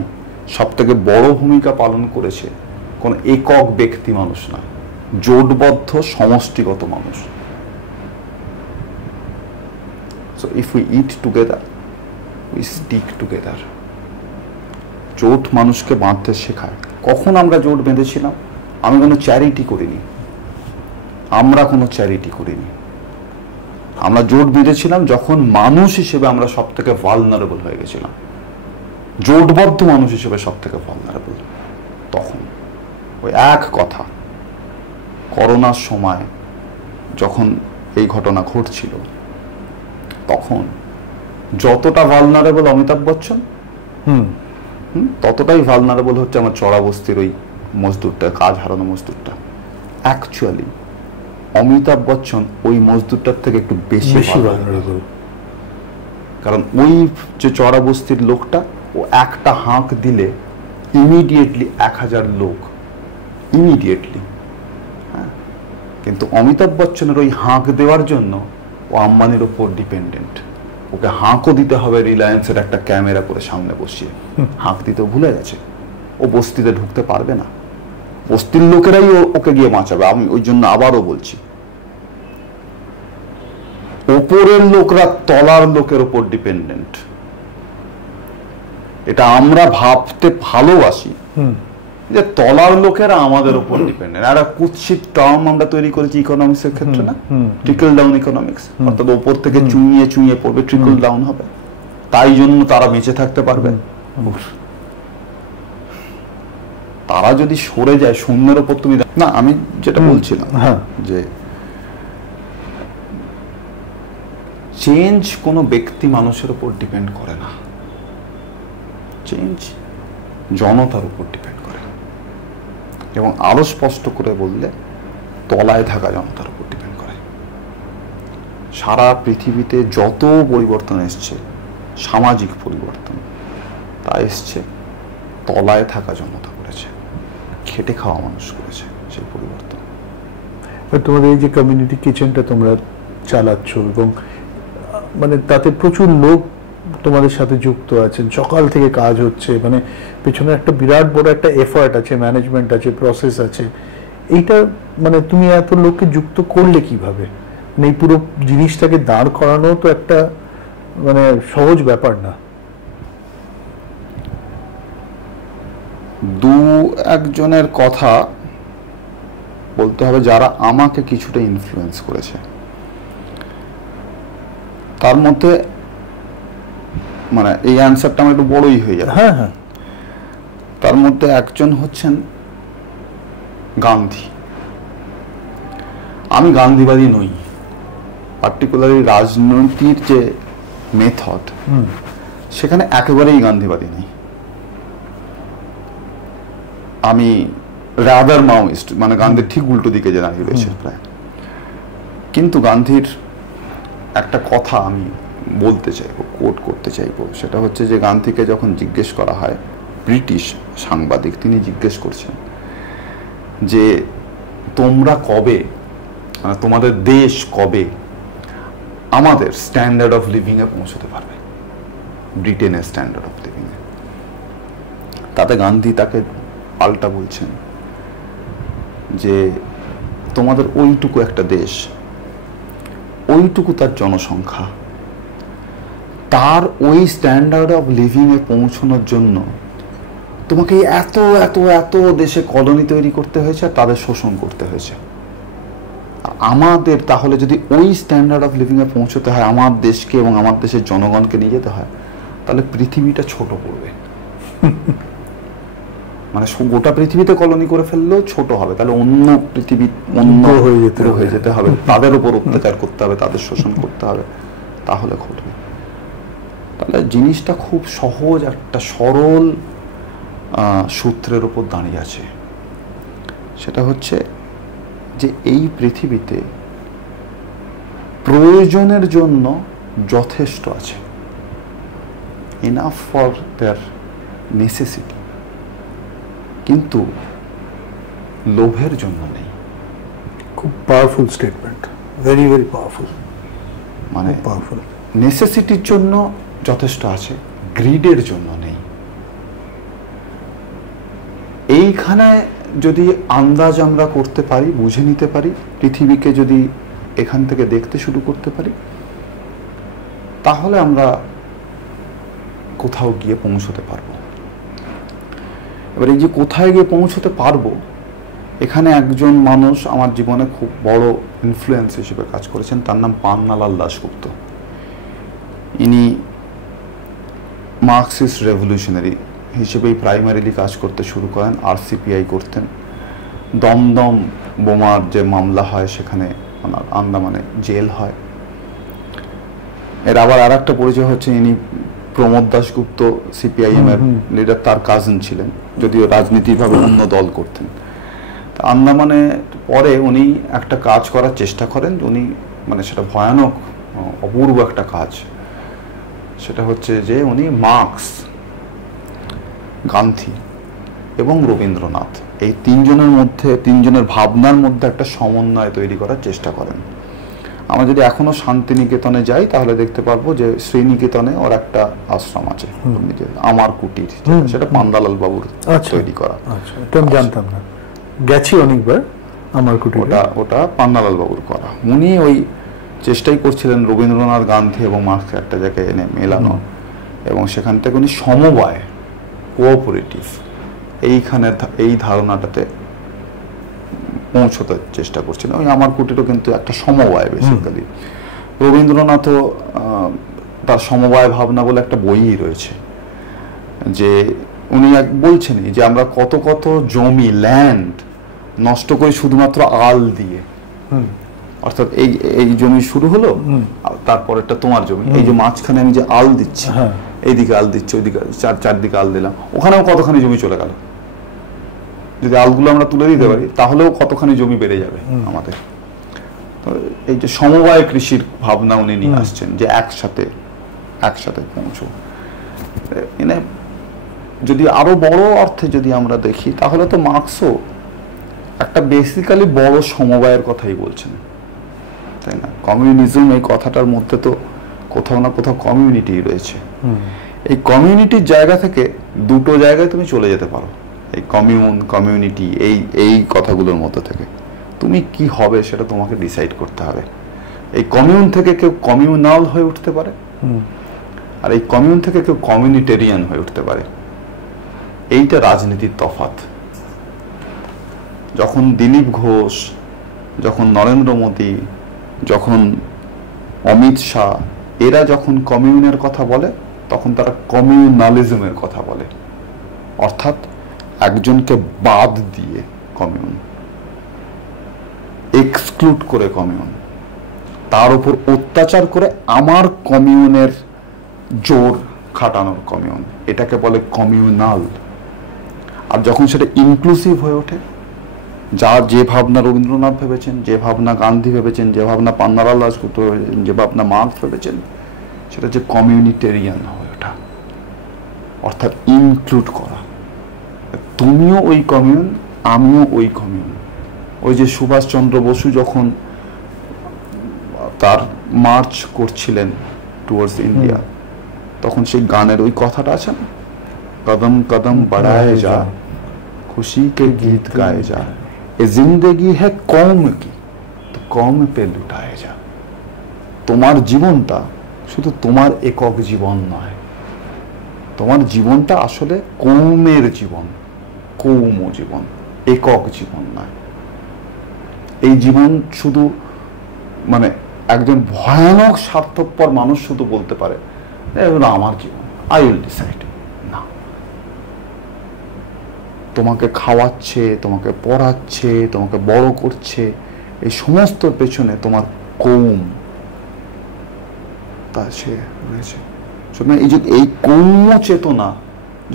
সব থেকে বড় ভূমিকা পালন করেছে কোন একক ব্যক্তি মানুষ না, জোটবদ্ধ সমষ্টিগত মানুষ। So if we eat together, we stick together. জোট মানুষকে বাঁধতে শেখায়। কখন আমরা জোট বেঁধেছিলাম? আমি কোনো চ্যারিটি করিনি, আমরা কোনো চ্যারিটি করিনি। আমরা জোট বেঁধেছিলাম যখন মানুষ হিসেবে আমরা সব থেকে ভালনারেবল হয়ে গেছিলাম, জোটবদ্ধ মানুষ হিসেবে সব থেকে ভালনারেবল। তখন ওই এক কথা, করোনার সময় যখন এই ঘটনা ঘটছিল, তখন যতটা ভালনারেবল অমিতাভ বচ্চন, ততটাই ভালনারেবল হচ্ছে আমার চড়া বস্তির ওই মজদুরটা, কাজ হারানো মজদুরটা। অ্যাকচুয়ালি অমিতাভ বচ্চন ওই মজদুরটার থেকে একটু বেশি ভালনারেবল। কারণ ওই যে চড়া বস্তির লোকটা, ও একটা হাঁক দিলে ইমিডিয়েটলি 1000 লোক, ইমিডিয়েটলি। হ্যাঁ, কিন্তু অমিতাভ বচ্চনের ওই হাঁক দেওয়ার জন্য ও আম্বানির ওপর ডিপেন্ডেন্ট। ওকে হাঁকও দিতে হবে রিলায়েন্সের একটা ক্যামেরা করে সামনে বসিয়ে, হাঁক দিতে ভুলে গেছে। ও বস্তিতে ঢুকতে পারবে না, বস্তির লোকেরাই ওকে গিয়ে বাঁচাবে। আমি ওই জন্য আবারও বলছি, ওপরের লোকরা তলার লোকের ওপর ডিপেন্ডেন্ট। এটা আমরা ভাবতে ভালোবাসি যে তলার লোকেরা আমাদের উপর ডিপেন্ডেন্ট। একটা কুৎসিত টার্ম আমরা তৈরি করেছি ইকোনমিক্স এর ক্ষেত্রে, না, ট্রিকল ডাউন ইকোনমিক্স। অর্থাৎ ওপর থেকে চুইয়ে চুইয়ে পড়বে, ট্রিকল ডাউন হবে, তাই জন্য তারা বেঁচে থাকতে পারবে। তারা যদি সরে যায় শূন্যের ওপর, তুমি না, আমি যেটা বলছিলাম যে চেঞ্জ কোনো ব্যক্তি মানুষের উপর ডিপেন্ড করে না, চেঞ্জ জনতার উপর ডিপেন্ড করে। এবং আরো স্পষ্ট করে বললে তলায় থাকা জনতার উপর ডিপেন্ড করে। সারা পৃথিবীতে যত পরিবর্তন এসছে, সামাজিক পরিবর্তন, তা এসছে তলায় থাকা জনতা করেছে, খেটে খাওয়া মানুষ করেছে সেই পরিবর্তন। তোমাদের এই যে কমিউনিটি কিচেনটা তোমরা চালাচ্ছ, এবং মানে তাতে প্রচুর লোক তোমাদের সাথে যুক্ত আছেন, সকাল থেকে কাজ হচ্ছে, মানে পেছনে একটা বিরাট বড় একটা এফার্ট আছে, ম্যানেজমেন্ট আছে, প্রসেস আছে। এইটা মানে তুমি এত লোককে যুক্ত করলে কিভাবে? মানে এই পুরো জিনিসটাকে দাঁড় করানো তো একটা মানে সহজ ব্যাপার না। একজনের কথা বলতে হবে যারা আমাকে কিছুটা ইনফ্লুয়েন্স করেছে, তার মধ্যে মানে এই অ্যান্সারটা আমার একটু বড়ই হয়ে যাবে। হ্যাঁ হ্যাঁ। তার মধ্যে একজন হচ্ছেন গান্ধী। আমি গান্ধীবাদী নই, পার্টিকুলারলি রাজনীতির যে মেথড সেখানে একেবারেই গান্ধীবাদী নেই। আমি রাদার মাওয়িস্ট, মানে গান্ধীর ঠিক উল্টো দিকে যে দাঁড়িয়ে রয়েছে প্রায়। কিন্তু গান্ধীর একটা কথা আমি বলতে চাইবো, কোট করতে চাইবো, সেটা হচ্ছে যে গান্ধীকে যখন জিজ্ঞেস করা হয়, ব্রিটিশ সাংবাদিক তিনি জিজ্ঞেস করছেন যে তোমরা কবে, মানে তোমাদের দেশ কবে আমাদের স্ট্যান্ডার্ড অফ লিভিং এ পৌঁছতে পারবে, ব্রিটেনের স্ট্যান্ডার্ড অফ লিভিং এ। তাতে গান্ধী তাকে পাল্টা বলছেন যে তোমাদের ওইটুকু একটা দেশ, ওইটুকু তার জনসংখ্যা, তার ওই স্ট্যান্ডার্ড অফ লিভিং এ পৌঁছানোর জন্য তোমাকে এত এত এত দেশে কলোনি তৈরি করতে হয়েছে, তাদের শোষণ করতে হয়েছে। আমাদের তাহলে যদি ওই স্ট্যান্ডার্ড অফ লিভিং এ পৌঁছতে হয়, আমার দেশকে এবং আমার দেশের জনগণকে নিয়ে যেতে হয়, তাহলে পৃথিবীটা ছোট পড়বে। মানে গোটা পৃথিবীতে কলোনি করে ফেললেও ছোট হবে, তাহলে অন্য পৃথিবী অন্য হয়ে যেতে হবে, তাদের উপর অত্যাচার করতে হবে, তাদের শোষণ করতে হবে, তাহলে ঘটবে। তাহলে জিনিসটা খুব সহজ, একটা সরল সূত্রের উপর দাঁড়িয়ে আছে। সেটা হচ্ছে যে এই পৃথিবীতে প্রয়োজনের জন্য যথেষ্ট আছে, এনাফ ফর দেয়ার নেসেসিটি, কিন্তু লোভের জন্য নেই। খুব powerful statement, very very powerful. মানে পাওয়ারফুল, নেসেসিটির জন্য যথেষ্ট আছে, গ্রিডের জন্য নেই। এইখানে যদি আন্দাজ আমরা করতে পারি, বুঝে নিতে পারি, পৃথিবীকে যদি এখান থেকে দেখতে শুরু করতে পারি, তাহলে আমরা কোথাও গিয়ে পৌঁছতে পারবো। এবার এই যে কোথায় গিয়ে পৌঁছতে পারবো, এখানে একজন মানুষ আমার জীবনে খুব বড় ইনফ্লুয়েন্স হিসেবে কাজ করেছেন, তার নাম পান্নালাল দাশগুপ্ত। ইনি মার্কসিস্ট রেভলিউশনারি হিসেবেই প্রাইমারিলি কাজ করতে শুরু করেন, RCPI করতেন। দমদম বোমার যে মামলা হয় সেখানে আন্দামানে জেল হয়। এর আবার আর একটা পরিচয় হচ্ছে, ইনি প্রমোদ দাশগুপ্ত CPIM এর লিডার, তার কাজিন ছিলেন, যদিও রাজনীতিভাবে অন্য দল করতেন। আন্দামানে পরে উনি একটা কাজ করার চেষ্টা করেন, উনি মানে সেটা ভয়ানক অপূর্ব একটা কাজ। সেটা হচ্ছে যে উনি মার্কস, গান্ধী এবং রবীন্দ্রনাথ, এই তিনজনের ভাবনার মধ্যে একটা সমন্বয় তৈরি করার চেষ্টা করেন। আমরা যদি এখনো শান্তিনিকেতনে যাই তাহলে দেখতে পারবো যে শ্রীনিকেতনে ওর একটা আশ্রম আছে, আমার কুটির, সেটা পান্নালাল বাবুর তৈরি করা। আমি জানতাম না, গেছি অনেকবার আমার কুটির। ওটা পান্নালাল বাবুর করা। উনি ওই চেষ্টাই করছিলেন রবীন্দ্রনাথ, গান্ধী এবং মার্কস একটা জায়গায় এনে মেলানো, এবং সেখান থেকে উনি সমবায়, কোঅপারেটিভ, এইখানে এই ধারণাটাতে পৌঁছতে চেষ্টা করছিলেন। ওই আমার কুটিরও কিন্তু একটা সমবায় বেসিক্যালি। রবীন্দ্রনাথও তার সমবায় ভাবনা বলে একটা বইই রয়েছে, যে উনি বলছেনই যে আমরা কত কত জমি, ল্যান্ড নষ্ট করি শুধুমাত্র আল দিয়ে। অর্থাৎ এই জমি শুরু হলো, তারপরেরটা তোমার জমি, এই যে মাঝখানে আমি যে আল দিচ্ছি, এইদিকে আল দিচ্ছি, ওইদিকে চারদিকে আল দিলাম, ওখানেও কতখানি জমি চলে গেল। যদি আলগুলো আমরা তুলে দিতে পারি তাহলেও কতখানি জমি বেড়ে যাবে আমাদের। এই যে সমবায় কৃষির ভাবনা উনি নিয়ে আসছেন, যে একসাথে পৌঁছো। যদি আরো বড় অর্থে যদি আমরা দেখি, তাহলে তো মার্কসও একটা বেসিক্যালি বড় সমবায়ের কথাই বলছেন, তাই না? কমিউনিজম এই কথাটার মধ্যে তো কোথাও না কোথাও কমিউনিটি রয়েছে। এই কমিউনিটির জায়গা থেকে দুটো জায়গায় তুমি চলে যেতে পারো, এই কমিউনিটি এই কথাগুলোর মধ্যে থেকে তুমি কি হবে সেটা তোমাকে ডিসাইড করতে হবে। এই কমিউন থেকে কেউ কমিউনাল হয়ে উঠতে পারে, আর এই কমিউন থেকে কেউ কমিউনিটেরিয়ান হয়ে উঠতে পারে। এইটা রাজনীতির তফাৎ। যখন দিলীপ ঘোষ, যখন নরেন্দ্র মোদী, যখন অমিত শাহ, এরা যখন কমিউনের কথা বলে তখন তারা কমিউনালিজমের কথা বলে, অর্থাৎ একজনকে বাদ দিয়ে কমিউন, এক্সক্লুড করে কমিউন, তার উপর অত্যাচার করে আমার কমিউনের জোর খাটানোর কমিউন, এটাকে বলে কমিউনাল। আর যখন সেটা ইনক্লুসিভ হয়ে ওঠে, যার যে ভাবনা রবীন্দ্রনাথ ভেবেছেন, যে ভাবনা গান্ধী ভেবেছেন, যে ভাবনা পান্নালাল দাশগুপ্ত ভেবেছেন, যে ভাবনা মার্কস ভেবেছেন, সেটা যে কমিউনিটেরিয়ান হয়ে ওঠা, অর্থাৎ ইনক্লুড করা। তুমিও ওই কমিউন, আমিও ওই কমিউন। ওই যে সুভাষচন্দ্র বসু যখন তার মার্চ করছিলেন টুয়ার্ডস ইন্ডিয়া, তখন সেই গানের ওই কথাটা আছে না, কদম কদম बढ़ाए जा खुशी के गीत गाए जा, ये जिंदगी है कौम की तो कौम पे लुटाए जा। তোমার জীবনটা শুধু তোমার একক জীবন নয়, তোমার জীবনটা আসলে কৌমের জীবন, কৌম জীবন, একক জীবন নয়। এই জীবন শুধু মানে একজন ভয়ানক স্বার্থপর মানুষ শুধু বলতে পারে এগুলো আমার জীবন, আই উইল ডিসাইড। না, তোমাকে খাওয়াচ্ছে, তোমাকে পড়াচ্ছে, তোমাকে বড় করছে, এই সমস্ত পেছনে তোমার কৌম তা সে রয়েছে। সুতরাং এই যে এই কৌম চেতনা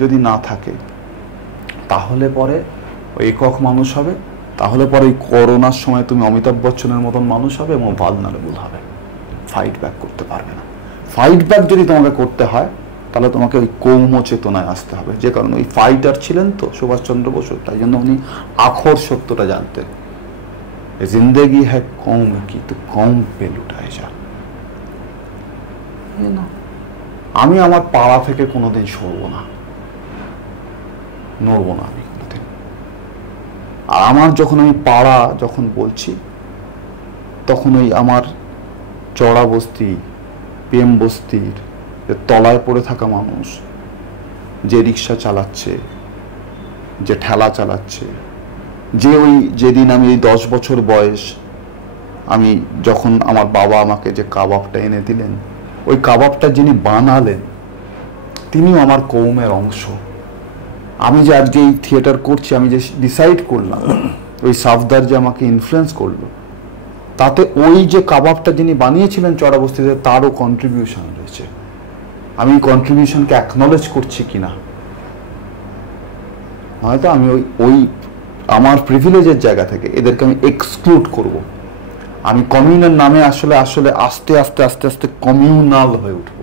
যদি না থাকে, তাহলে পরে ওই একক মানুষ হবে, তাহলে পরে এই করোনার সময় তুমি অমিতাভ বচ্চনের মতন মানুষ হবে এবং ভালনারেবল হবে, ফাইট ব্যাক করতে পারবে না। ফাইট ব্যাক যদি তোমাকে করতে হয় তাহলে তোমাকে ওই কৌম চেতনায় আসতে হবে। যে কারণে ওই ফাইটার ছিলেন তো সুভাষচন্দ্র বসু, তাই জন্য উনি আখর সত্যটা জানতেন, জিন্দেগি হ্যায় কৌম কি তো কৌম পে লুটায় যা। আমি আমার পাড়া থেকে কোনোদিন সরবো না, নড়বো না আমি কোনোদিন। আর আমার যখন আমি পাড়া যখন বলছি, তখন ওই আমার চড়া বস্তি, প্রেম বস্তির তলায় পড়ে থাকা মানুষ, যে রিক্সা চালাচ্ছে, যে ঠেলা চালাচ্ছে, যে ওই যেদিন আমি এই 10 বছর বয়স, আমি যখন আমার বাবা আমাকে যে কাবাবটা এনে দিলেন, ওই কাবাবটা যিনি বানালেন তিনিও আমার কৌমের অংশ। আমি যে আজকে এই থিয়েটার করছি, আমি যে ডিসাইড করলাম, ওই সাফদার যে আমাকে ইনফ্লুয়েন্স করলো, তাতে ওই যে কাবাবটা যিনি বানিয়েছিলেন চড়াবস্তিতে তারও কন্ট্রিবিউশন রয়েছে। আমি কন্ট্রিবিউশনকে অ্যাকনলেজ করছি কিনা, হয়তো আমি ওই আমার প্রিভিলেজের জায়গা থেকে এদেরকে আমি এক্সক্লুড করব। আমি কমিউনের নামে আসলে আসলে আস্তে আস্তে আস্তে আস্তে কমিউনাল হয়ে উঠব।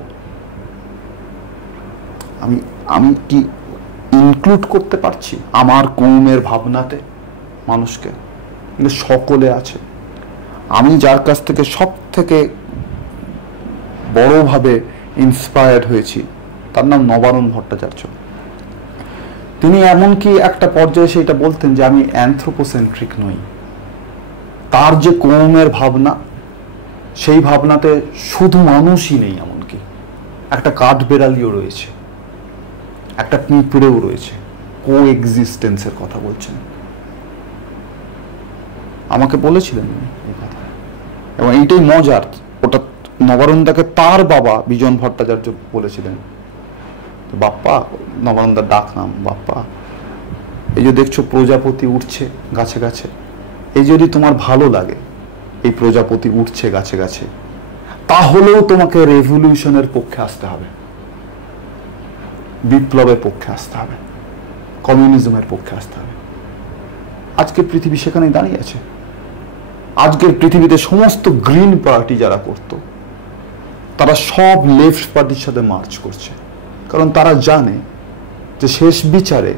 আমি কি ইনক্লুড করতে পারছি আমার কৌমের ভাবনাতে মানুষকে? কিন্তু সকলে আছে। আমি যার কাছ থেকে সব থেকে বড়ভাবে ইন্সপায়ার্ড হয়েছি তার নাম নবারুণ ভট্টাচার্য। তিনি এমনকি একটা পর্যায়ে সেটা বলতেন যে আমি অ্যানথ্রোপোসেন্ট্রিক নই। তার যে কৌমের ভাবনা, সেই ভাবনাতে শুধু মানুষই নেই, এমনকি একটা কাঠবেড়ালিও রয়েছে, একটা পিঁপড়েও রয়েছে, কো এক্সিস্টেন্সের কথা বলছেন। আমাকে বলেছিলেন এই কথা, এবং এইটাই মজার, ওটা নবারুণদাকে তার বাবা বিজন ভট্টাচার্য বলেছিলেন, বাপ্পা, নবারুণদার ডাক নাম বাপ্পা, এই যে দেখছো প্রজাপতি উঠছে গাছে গাছে, এই যদি তোমার ভালো লাগে এই প্রজাপতি উঠছে গাছে গাছে, তাহলেও তোমাকে রেভলিউশনের পক্ষে আসতে হবে, বিপ্লবের পক্ষে আসতে হবে, কমিউনিজমের পক্ষে আসতে হবে। আজকের পৃথিবী সেখানেই দাঁড়িয়ে আছে। আজকের পৃথিবীতে সমস্ত গ্রিন পার্টি যারা করত, তারা সব লেফট পার্টির সাথে মার্চ করছে, কারণ তারা জানে যে শেষ বিচারে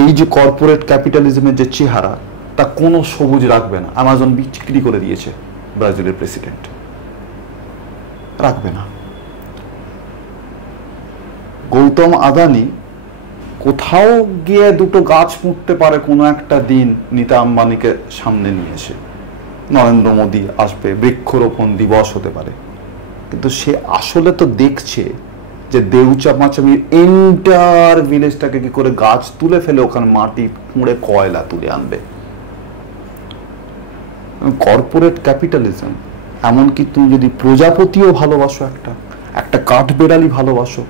এই যে কর্পোরেট ক্যাপিটালিজমের যে চেহারা, তা কোনো সবুজ রাখবে না। অ্যামাজন বিক্রি করে দিয়েছে ব্রাজিলের প্রেসিডেন্ট, রাখবে না। গৌতম আদানি কোথাও গিয়ে দুটো গাছ পুঁততে পারে কোনো একটা দিন নীতা আম্বানিকে সামনে নিয়ে এসে, নরেন্দ্র মোদী আসবে, বৃক্ষরোপণ দিবস হতে পারে, কিন্তু সে আসলে তো দেখছে যে দেউচাপাচামির এন্টার ভিলেজটাকে কি করে গাছ তুলে ফেলে ওখানে মাটি খুঁড়ে কয়লা তুলে আনবে। কর্পোরেট ক্যাপিটালিজম, এমনকি তুমি যদি প্রজাপতিও ভালোবাসো, একটা কাঠবেড়ালি ভালোবাসো,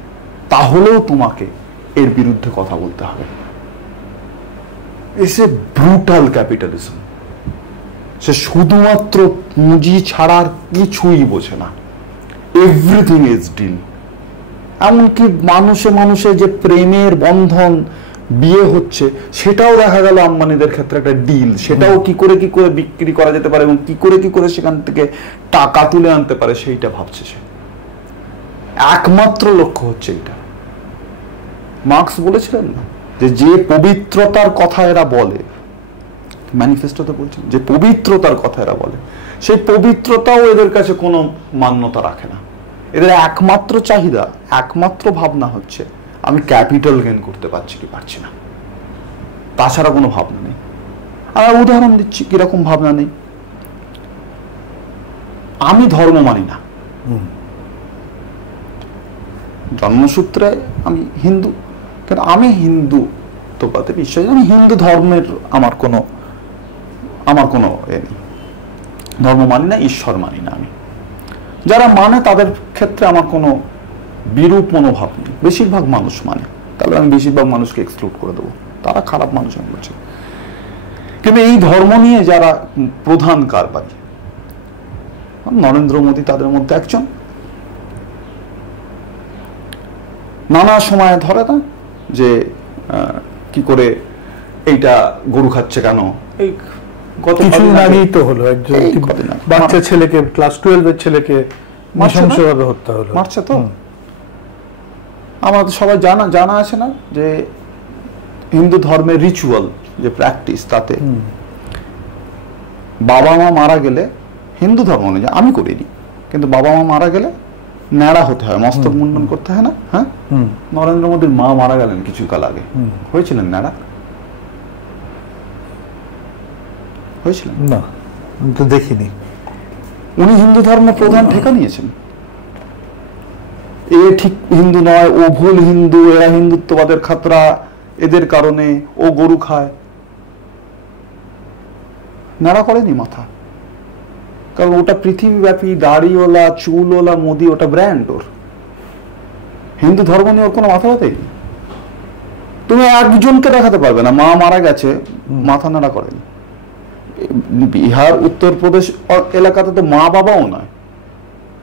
তাহলেও তোমাকে এর বিরুদ্ধে কথা বলতে হবে। It's a brutal capitalism. সে শুধুমাত্র পুঁজি ছাড়ার কিছুই বোঝে না। Everything is deal. এমনকি মানুষে মানুষে যে প্রেমের বন্ধন, বিয়ে হচ্ছে, সেটাও দেখা গেল আম্বানিদের ক্ষেত্রে একটা ডিল। সেটাও কি করে বিক্রি করা যেতে পারে এবং কি করে সেখান থেকে টাকা তুলে আনতে পারে, সেইটা ভাবছে সে। একমাত্র লক্ষ্য হচ্ছে এটা। মার্কস বলেছিলেন না যে পবিত্রতার কথা এরা বলে, ম্যানিফেস্টোতে বলছেন যে পবিত্রতার কথা এরা বলে, সেই পবিত্রতাও এদের কাছে কোনো মান্যতা রাখে না। এদের একমাত্র চাহিদা, একমাত্র ভাবনা হচ্ছে আমি ক্যাপিটাল গেইন করতে পারছি কি পারছি না, তাছাড়া কোনো ভাবনা নেই। আমি উদাহরণ দিচ্ছি কিরকম ভাবনা নেই। আমি ধর্ম মানি না, জন্মসূত্রে আমি হিন্দু, কিন্তু আমি হিন্দুত্ববাদে বিশ্বাস, আমি হিন্দু ধর্মের আমার কোনো এ নেই, ধর্ম মানি না, ঈশ্বর মানি না। আমি যারা মানে তাদের ক্ষেত্রে আমার কোনো বিরূপ মনোভাব নেই। বেশিরভাগ মানুষ মানে, তাহলে আমি বেশিরভাগ মানুষকে এক্সক্লুড করে দেবো, তারা খারাপ মানুষ আমি বলছি। কিন্তু এই ধর্ম নিয়ে যারা প্রধান কারবারি, নরেন্দ্র মোদী তাদের মধ্যে একজন, নানা সময় ধরে না যে কি করে এইটা গরু খাচ্ছে কেন, এই কিছুদিন আগেই তো হলো, একজন বাচ্চা ছেলেকে, ক্লাস 12 এর ছেলেকে নৃশংসভাবে হত্যা হলো, মারছে তো। আমাদের সবাই জানা আছে না যে হিন্দু ধর্মের রিচুয়াল যে প্র্যাকটিস, তাতে বাবা মা মারা গেলে, হিন্দু ধর্ম অনুযায়ী, আমি করিনি, কিন্তু বাবা মা মারা গেলে ন্যাড়া হতে হয়, মস্তক মুন্ডন করতে হয় না। হ্যাঁ, নরেন্দ্র মোদীর মা মারা গেলেন কিছু কাল আগে, হয়েছিলেন ন্যাড়া? হয়েছিলেন না, তো দেখিনি। উনি হিন্দু ধর্মের প্রধান ঠেকা নিয়েছেন, এ ঠিক হিন্দু নয়, ও ভুল হিন্দু, এরা হিন্দুত্ববাদের খাতরা, এদের কারণে ও গরু খায়। নাড়া করেনি মাথা, কারণ ওটা পৃথিবীব্যাপী দাড়িওয়ালা চুলওয়ালা মোদি, ওটা ব্র্যান্ড ওর। হিন্দু ধর্ম নিয়ে ওর কোনো মাথা ব্যথাই নেই। তুমি একজনকে দেখাতে পারবে না মা মারা গেছে মাথা নাড়া করেনি। বিহার, উত্তরপ্রদেশ এলাকাতে তো মা বাবাও নয়,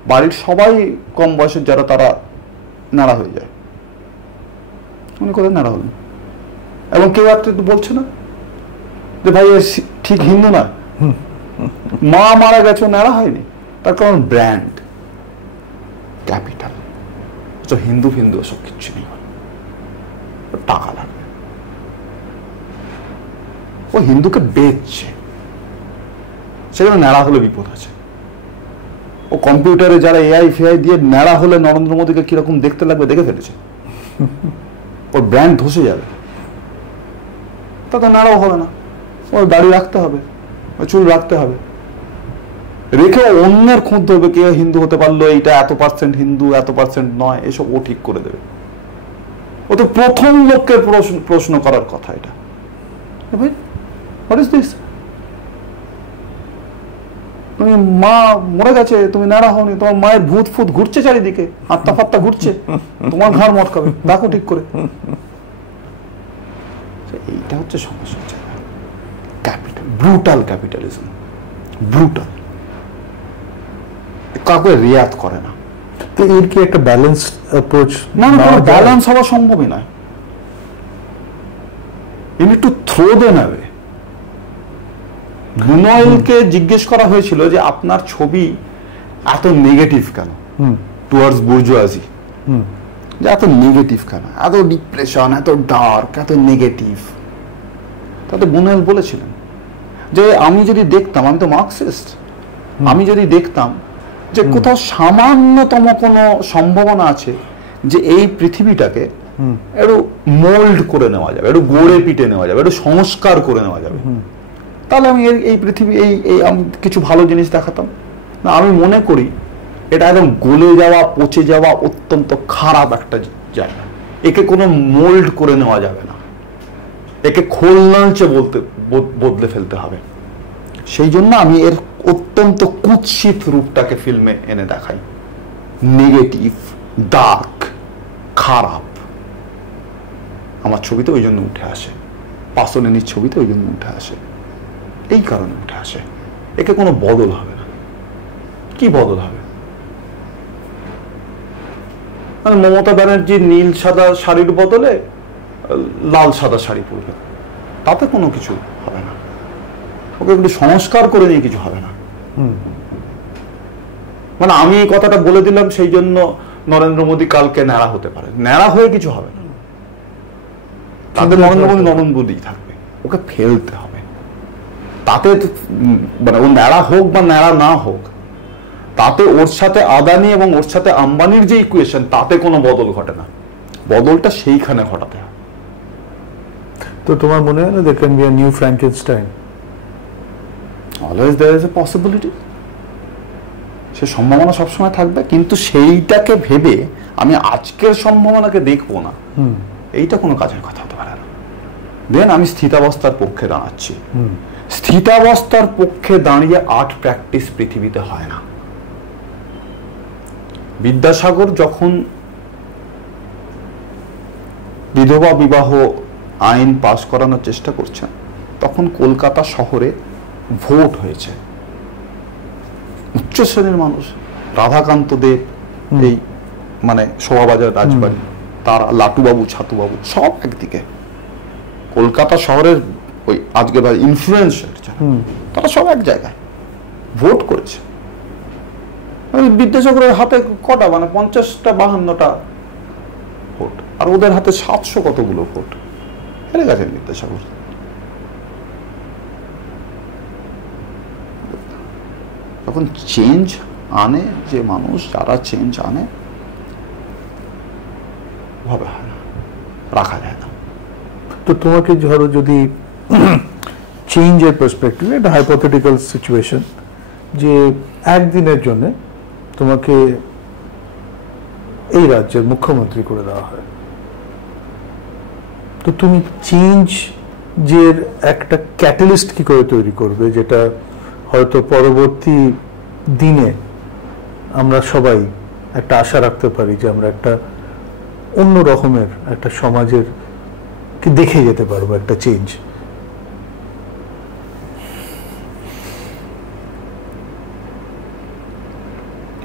বাড়ির সবাই কম বয়সের যারা, তারা নাড়া হয়ে যায়। উনি কোথায় নাড়া হলেন? এবং কেউ একটা বলছে না যে ভাই ঠিক হিন্দু নয়, মা মারা গেছে নাড়া হয়নি, তার কারণ ব্র্যান্ড, ক্যাপিটাল। হিন্দু ফিন্দু সব কিচ্ছু নেই, টাকা লাগবে। ও হিন্দুকে বেচছে, সেখানে ন্যাড়া হলে বিপদ আছে। ও কম্পিউটারে যারা এআই ফেআই দিয়ে ন্যাড়া হলে নরেন্দ্র মোদীকে কিরকম দেখতে লাগবে দেখে ফেলেছে। ওর ব্র্যান্ড ধসে যাবে, তাতে ন্যাড়াও হবে না। ওর দাড়ি রাখতে হবে, চুল রাখতে হবে, রেখে অন্যের খুঁত ধরবে কে হিন্দু হতে পারলো, এইটা এত পার্সেন্ট হিন্দু, এত পার্সেন্ট নয়, এসব ও ঠিক করে দেবে। ও তো প্রথম লোককে প্রশ্ন করার কথা এটা। What is this? তুমি মা মরে গেছে, তুমি নাড়া হওনি, তোমার মায়ের ভূত ফুত ঘুরছে চারিদিকে, আত্মা ফাত্তা ঘুরছে, তোমার ঘাড় মটকাবে, দেখো ঠিক করে। এইটা হচ্ছে সমস্যা, ক্যাপিটাল, ব্রুটাল ক্যাপিটালিজম, ব্রুটাল, কাউকে রিয়াত করে না। তো এর কি একটা ব্যালেন্স অ্যাপ্রোচ? না, ব্যালেন্স হওয়া সম্ভবই নয়। You need to throw them away. বুনোয়েলকে জিজ্ঞেস করা হয়েছিল যে আপনার ছবি এত নেগেটিভ কেন টুয়ার্ডস বুর্জোয়াজি, যে এত নেগেটিভ কেন, এত ডিপ্রেশন, এত ডার্ক, এত নেগেটিভ। তাতে বুনোয়েল বলেছিলেন যে আমি যদি দেখতাম, আমি তো মার্কসিস্ট, আমি যদি দেখতাম যে কোথাও সামান্যতম কোনো সম্ভাবনা আছে যে এই পৃথিবীটাকে একটু মোল্ড করে নেওয়া যাবে, একটু গড়ে পিটে নেওয়া যাবে, একটু সংস্কার করে নেওয়া যাবে, তাহলে আমি এই পৃথিবী এই আমি কিছু ভালো জিনিস দেখাতাম না। আমি মনে করি এটা একদম গলে যাওয়া, পচে যাওয়া, অত্যন্ত খারাপ একটা জায়গা। একে কোনো মোল্ড করে নেওয়া যাবে না, একে খোলনালচে বদলে ফেলতে হবে। সেই জন্য আমি এর অত্যন্ত কুৎসিত রূপটাকে ফিল্মে এনে দেখাই। নেগেটিভ, ডার্ক, খারাপ আমার ছবিতে ওই জন্য উঠে আসে, পাসোনেনির ছবিতে ওই জন্য উঠে আসে, এই কারণে উঠে আসে। একে কোনো বদল হবে না। কি বদল হবে? মানে মমতা ব্যানার্জির নীল সাদা শাড়ির বদলে লাল সাদা শাড়ি পরবে, তাতে কোনো কিছু হবে না। ওকে একটু সংস্কার করে নিয়ে কিছু হবে না। মানে আমি এই কথাটা বলে দিলাম, সেই জন্য নরেন্দ্র মোদী কালকে ন্যাড়া হতে পারে, ন্যাড়া হয়ে কিছু হবে না। তাদের নরেন্দ্র মোদী থাকবে, ওকে ফেলতে হবে। তাতে মানে ও ন্যাড়া হোক বা ন্যাড়া না হোক, তাতে ওর সাথে আদানি এবং ওর সাথে আম্বানির যে ইকুয়েশন, তাতে কোনো বদল ঘটে না। বদলটা সেইখানে ঘটাতে হয়। তো তোমার মনে হয় না there can be a new Frankenstein? Always there is a possibility. সে সম্ভাবনা সবসময় থাকবে, কিন্তু সেইটাকে ভেবে আমি আজকের সম্ভাবনাকে দেখবো না, এইটা কোনো কাজের কথা হতে পারে না। দেন আমি স্থিতাবস্থার পক্ষে দাঁড়াচ্ছি। স্থিতাবস্থার পক্ষে দাঁড়িয়ে আর্ট প্র্যাকটিস পৃথিবীতে হয় না। বিদ্যাসাগর যখন বিধবা বিবাহ আইন পাশ করানোর চেষ্টা করছেন, তখন কলকাতা শহরে ভোট হয়েছে। উচ্চ শ্রেণীর মানুষ, রাধাকান্ত দেব, এই মানে শোভাবাজার রাজবাড়ি, তার লাটুবাবু, ছাতুবাবু, সব একদিকে। কলকাতা শহরের ওই আজকে ইনফ্লুয়েন্সার তারা সব এক জায়গায় ভোট করেছে। বিদ্যাসাগরের হাতে কটা, মানে 50টা 52টা ভোট, আর ওদের হাতে 700 কতগুলো ভোট। হেরে গেছেন বিদ্যাসাগর। তখন চেঞ্জ আনে যে মানুষ, যারা চেঞ্জ আনে, ভাবে হয় না, রাখা যায় না। তো তোমাকে ধরো যদি চেঞ্জের পার্সপেক্টিভে একটা হাইপোথেটিক্যাল সিচুয়েশন, যে একদিনের জন্য তোমাকে এই রাজ্যের মুখ্যমন্ত্রী করে দেওয়া হয়, তো তুমি চেঞ্জের একটা ক্যাটালিস্ট কি করে তৈরি করবে, যেটা হয়তো পরবর্তী দিনে আমরা সবাই একটা আশা রাখতে পারি যে আমরা একটা অন্য রকমের একটা সমাজের কি দেখে যেতে পারবো, একটা চেঞ্জ?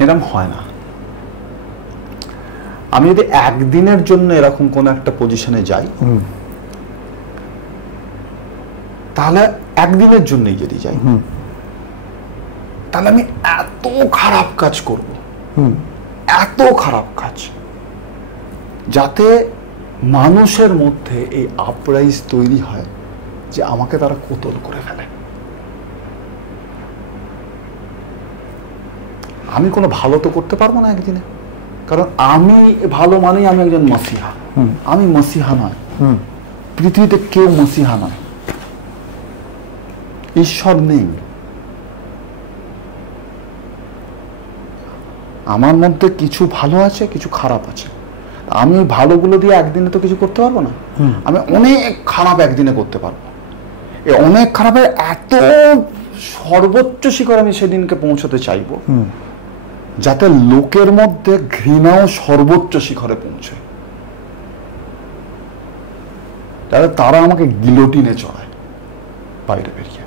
এরকম হয় না। আমি যদি একদিনের জন্য এরকম কোন একটা পজিশনে যাই, তাহলে একদিনের জন্যই যদি যাই, তাহলে আমি এত খারাপ কাজ করব, এত খারাপ কাজ, যাতে মানুষের মধ্যে এই আপরাইজ তৈরি হয় যে আমাকে তারা কোতল করে ফেলে। আমি কোনো ভালো তো করতে পারবো না একদিনে, কারণ আমি ভালো মানেই আমি একজন মসিহা। আমি মসিহা নয়, পৃথিবীতে কেউ মসিহা নয়, ঈশ্বর নেই। আমার মধ্যে কিছু ভালো আছে, কিছু খারাপ আছে। আমি ওই ভালোগুলো দিয়ে একদিনে তো কিছু করতে পারবো না। আমি অনেক খারাপ একদিনে করতে পারবো। এই অনেক খারাপের এত সর্বোচ্চ শিখর আমি সেদিনকে পৌঁছতে চাইবো, যাতে লোকের মধ্যে ঘৃণাও সর্বোচ্চ শিখরে পৌঁছে, তাহলে তারা আমাকে গিলোটিনে চড়ায় বাইরে বেরিয়ে।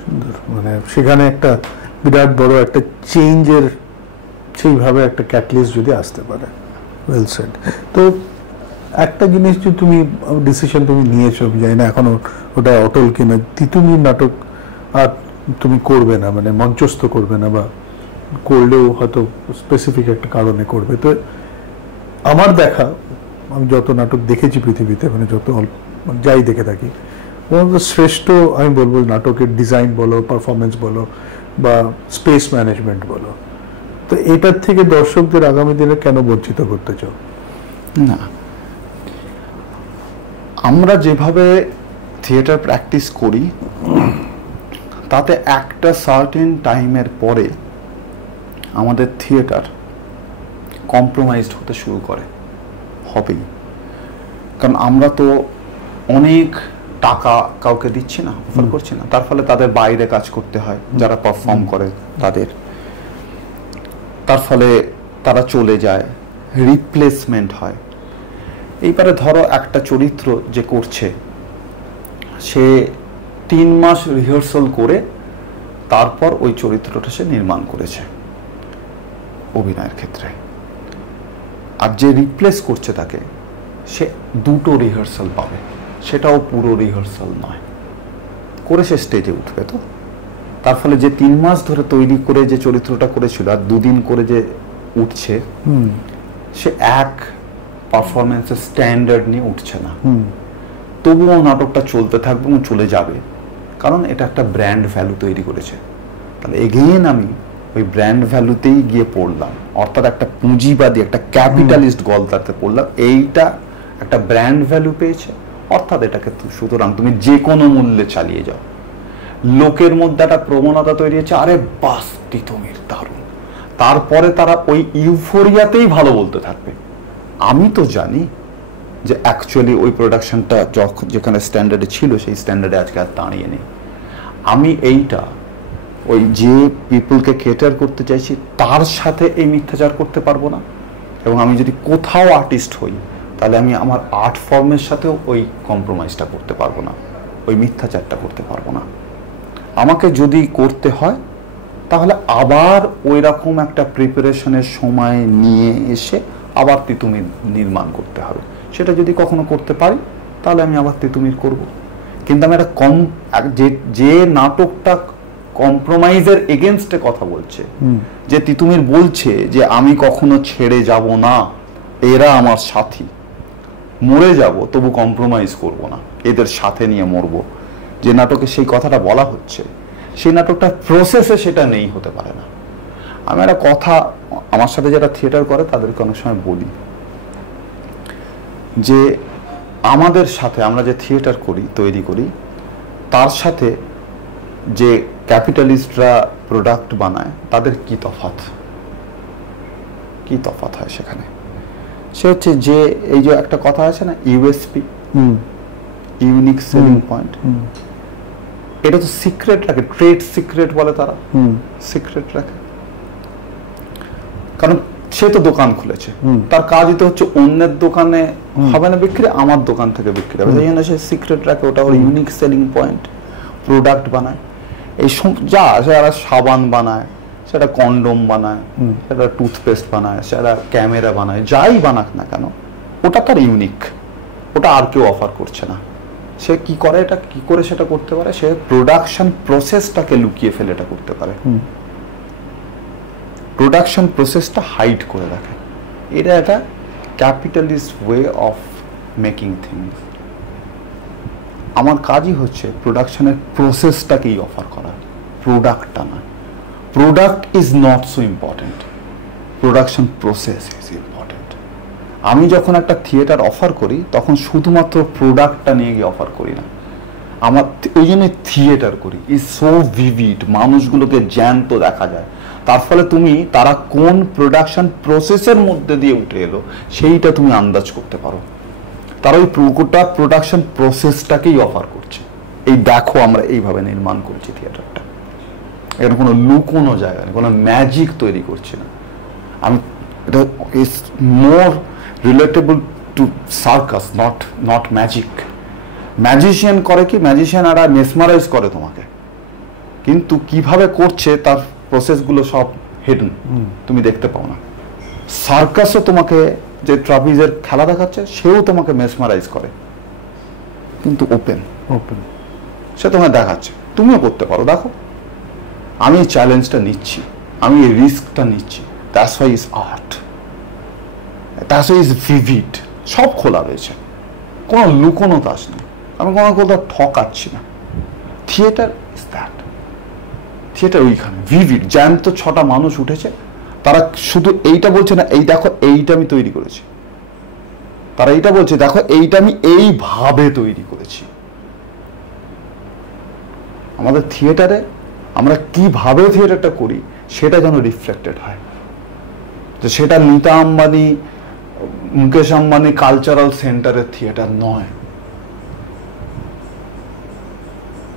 সুন্দর, মানে সেখানে একটা বিরাট বড় একটা চেঞ্জের সেইভাবে একটা ক্যাটালিস্ট যদি আসতে পারে। Well said. তো একটা জিনিস যে তুমি ডিসিশন তুমি নিয়েছো, জানি না এখনো ওটা অটল কিনা, তিতুমির নাটক আর তুমি করবে না, মানে মঞ্চস্থ করবে না, বা করলেও হয়তো স্পেসিফিক একটা কারণে করবে। তো আমার দেখা, আমি যত নাটক দেখেছি পৃথিবীতে, মানে যত যাই দেখে থাকি, শ্রেষ্ঠ আমি বলবো নাটকের ডিজাইন বলো, পারফরমেন্স বলো, বা স্পেস ম্যানেজমেন্ট বলো, তো এটার থেকে দর্শকদের আগামী দিনে কেন বঞ্চিত করতে চাও? না, আমরা যেভাবে থিয়েটার প্র্যাকটিস করি তাতে একটা সার্টেন টাইমের পরে আমাদের থিয়েটার কম্প্রোমাইজড হতে শুরু করে, হবেই। কারণ আমরা তো অনেক টাকা কাউকে দিচ্ছি না, অফার করছি না, তার ফলে তাদের বাইরে কাজ করতে হয় যারা পারফর্ম করে তাদের, তার ফলে তারা চলে যায়, রিপ্লেসমেন্ট হয়। এইবারে ধরো একটা চরিত্র যে করছে সে 3 মাস রিহার্সাল করে তারপর ওই চরিত্রটা সে নির্মাণ করেছে অভিনয়ের ক্ষেত্রে, আর যে রিপ্লেস করছে তাকে সে 2টো রিহার্সাল পাবে, সেটাও পুরো রিহার্সাল নয়, করে সে স্টেজে উঠবে। তো তার ফলে যে 3 মাস ধরে তৈরি করে যে চরিত্রটা করেছিল আর 2 দিন করে যে উঠছে, সে এক পারফরমেন্সের স্ট্যান্ডার্ড নিয়ে উঠছে না। তবুও নাটকটা চলতে থাকবে এবং চলে যাবে, কারণ এটা একটা ব্র্যান্ড ভ্যালু তৈরি করেছে। তাহলে এগেইন আমি ওই ব্র্যান্ড ভ্যালুতেই গিয়ে পড়লাম, অর্থাৎ একটা পুঁজিবাদী একটা ক্যাপিটালিস্ট গল্পটাতে পড়লাম। এইটা একটা ব্র্যান্ড ভ্যালু পেয়েছে, অর্থাৎ এটাকে সুতরাং তুমি যে কোনো মূল্যে চালিয়ে যাও। লোকের মধ্যে একটা প্রবণতা তৈরি হয়েছে, আরে বাস তিতুমির দারুণ, তারপরে তারা ওই ইউফোরিয়াতেই ভালো বলতে থাকবে। আমি তো জানি যে অ্যাকচুয়ালি ওই প্রোডাকশনটা যেখানে স্ট্যান্ডার্ডে ছিল সেই স্ট্যান্ডার্ডে আজকে আর দাঁড়িয়ে নেই। আমি এইটা ওই যে পিপলকে কেটার করতে চাইছি তার সাথে এই মিথ্যাচার করতে পারবো না, এবং আমি যদি কোথাও আর্টিস্ট হই তাহলে আমি আমার আর্ট ফর্মের সাথেও ওই কম্প্রোমাইজটা করতে পারবো না, ওই মিথ্যাচারটা করতে পারবো না। আমাকে যদি করতে হয় তাহলে আবার ওই রকম একটা প্রিপারেশনের সময় নিয়ে এসে আবার তিতুমির নির্মাণ করতে হবে। সেটা যদি কখনো করতে পারি তাহলে আমি আবার তিতুমির করব। কিন্তু আমি একটা যে নাটকটা কম্প্রোমাইজের এগেনস্টে কথা বলছে, যে তিতুমির বলছে যে আমি কখনো ছেড়ে যাব না, এরা আমার সাথী, মরে যাব তবু কম্প্রোমাইজ করব না, এদের সাথে নিয়ে মরবো, যে নাটকে সেই কথাটা বলা হচ্ছে, সেই নাটকটার প্রসেসে সেটা নেই, হতে পারে না। আমি একটা কথা আমার সাথে যারা থিয়েটার করে তাদেরকে অনেক সময় বলি যে আমাদের সাথে আমরা যে থিয়েটার করি, তৈরি করি, তার সাথে যে ক্যাপিটালিস্টরা প্রোডাক্ট বানায় তাদের কি তফাৎ হয় সেখানে? সে হচ্ছে যে এই যে একটা কথা আছে না, ইউএসপি, ইউনিক সেলিং পয়েন্ট, এটা তো সিক্রেট রাখে, ট্রেড সিক্রেট বলে তারা, সিক্রেট রাখে। কারণ সে তো দোকান খুলেছে, তার কাজই তো হচ্ছে অন্যের দোকানে হবে না বিক্রি, আমার দোকান থেকে বিক্রি হবে, সেই জন্য সে সিক্রেট রাখে, ওটা ওর ইউনিক সেলিং পয়েন্ট। প্রোডাক্ট বানায়, এই যা সেটা সাবান বানায়, সেটা কন্ডোম বানায়, সেটা টুথপেস্ট বানায়, সেটা ক্যামেরা বানায়, যাই বানাক না কেন ওটা তার ইউনিক, ওটা আর কেউ অফার করছে না। সে কি করে, এটা কি করে সেটা করতে পারে? সে প্রোডাকশন প্রসেসটাকে লুকিয়ে ফেলে এটা করতে পারে, প্রোডাকশন প্রসেসটা হাইড করে রাখে। এটা একটা capitalist way of making things. আমার কাজই হচ্ছে প্রোডাকশনের প্রসেসটাকেই অফার করা, প্রোডাক্টটা না। Product is not so important, production process is important. আমি যখন একটা থিয়েটার অফার করি তখন শুধুমাত্র প্রোডাক্টটা নিয়ে গিয়ে অফার করি না, আমার ওই জন্য থিয়েটার করি, ইজ সো ভিভিড, মানুষগুলোকে জ্যান্ত দেখা যায়। তার ফলে তুমি তারা কোন প্রোডাকশন প্রসেসের মধ্যে দিয়ে উঠে এলো সেইটা তুমি আন্দাজ করতে পারো। তারা ওই প্রোডাকশন প্রসেসটাকেই অফার করছে, এই দেখো আমরা এইভাবে নির্মাণ করছি থিয়েটারটা, এখানে কোনো লুকোনো জায়গা নেই, কোনো ম্যাজিক তৈরি করছি না আমি। এটা is more relatable to circus, not magic. Magician করে কি, ম্যাজিশিয়ান আর মেসমারাইজ করে তোমাকে, কিন্তু কিভাবে করছে তার প্রসেসগুলো সব হিডেন, তুমি দেখতে পাও না। সার্কাসও তোমাকে, যে ট্রাপিজের খেলা দেখাচ্ছে সেও তোমাকে মেসমারাইজ করে, কিন্তু ওপেন, সে তোমায় দেখাচ্ছে, তুমিও করতে পারো, দেখো। আমি এই চ্যালেঞ্জটা নিচ্ছি, আমি এই রিস্কটা নিচ্ছি, that's why is art, that's why is vivid, সব খোলা রয়েছে, কোনো লুকোনো তাস নেই, আমি কোনো কোথাও ঠকাচ্ছি না। থিয়েটার ইজ দ্যাট, থিয়েটার ওইখানে ভিভিড, জ্যান্ত 6টা মানুষ উঠেছে, তারা শুধু এইটা বলছে না, এই দেখো এইটা আমি তৈরি করেছি, তারা এইটা বলছে দেখো এইটা আমি এইভাবে তৈরি করেছি। আমাদের থিয়েটারে আমরা কিভাবে থিয়েটারটা করি সেটা যেন রিফ্লেক্টেড হয়, তো সেটা নীতা আম্বানি, মুকেশ আম্বানি কালচারাল সেন্টারের থিয়েটার নয়।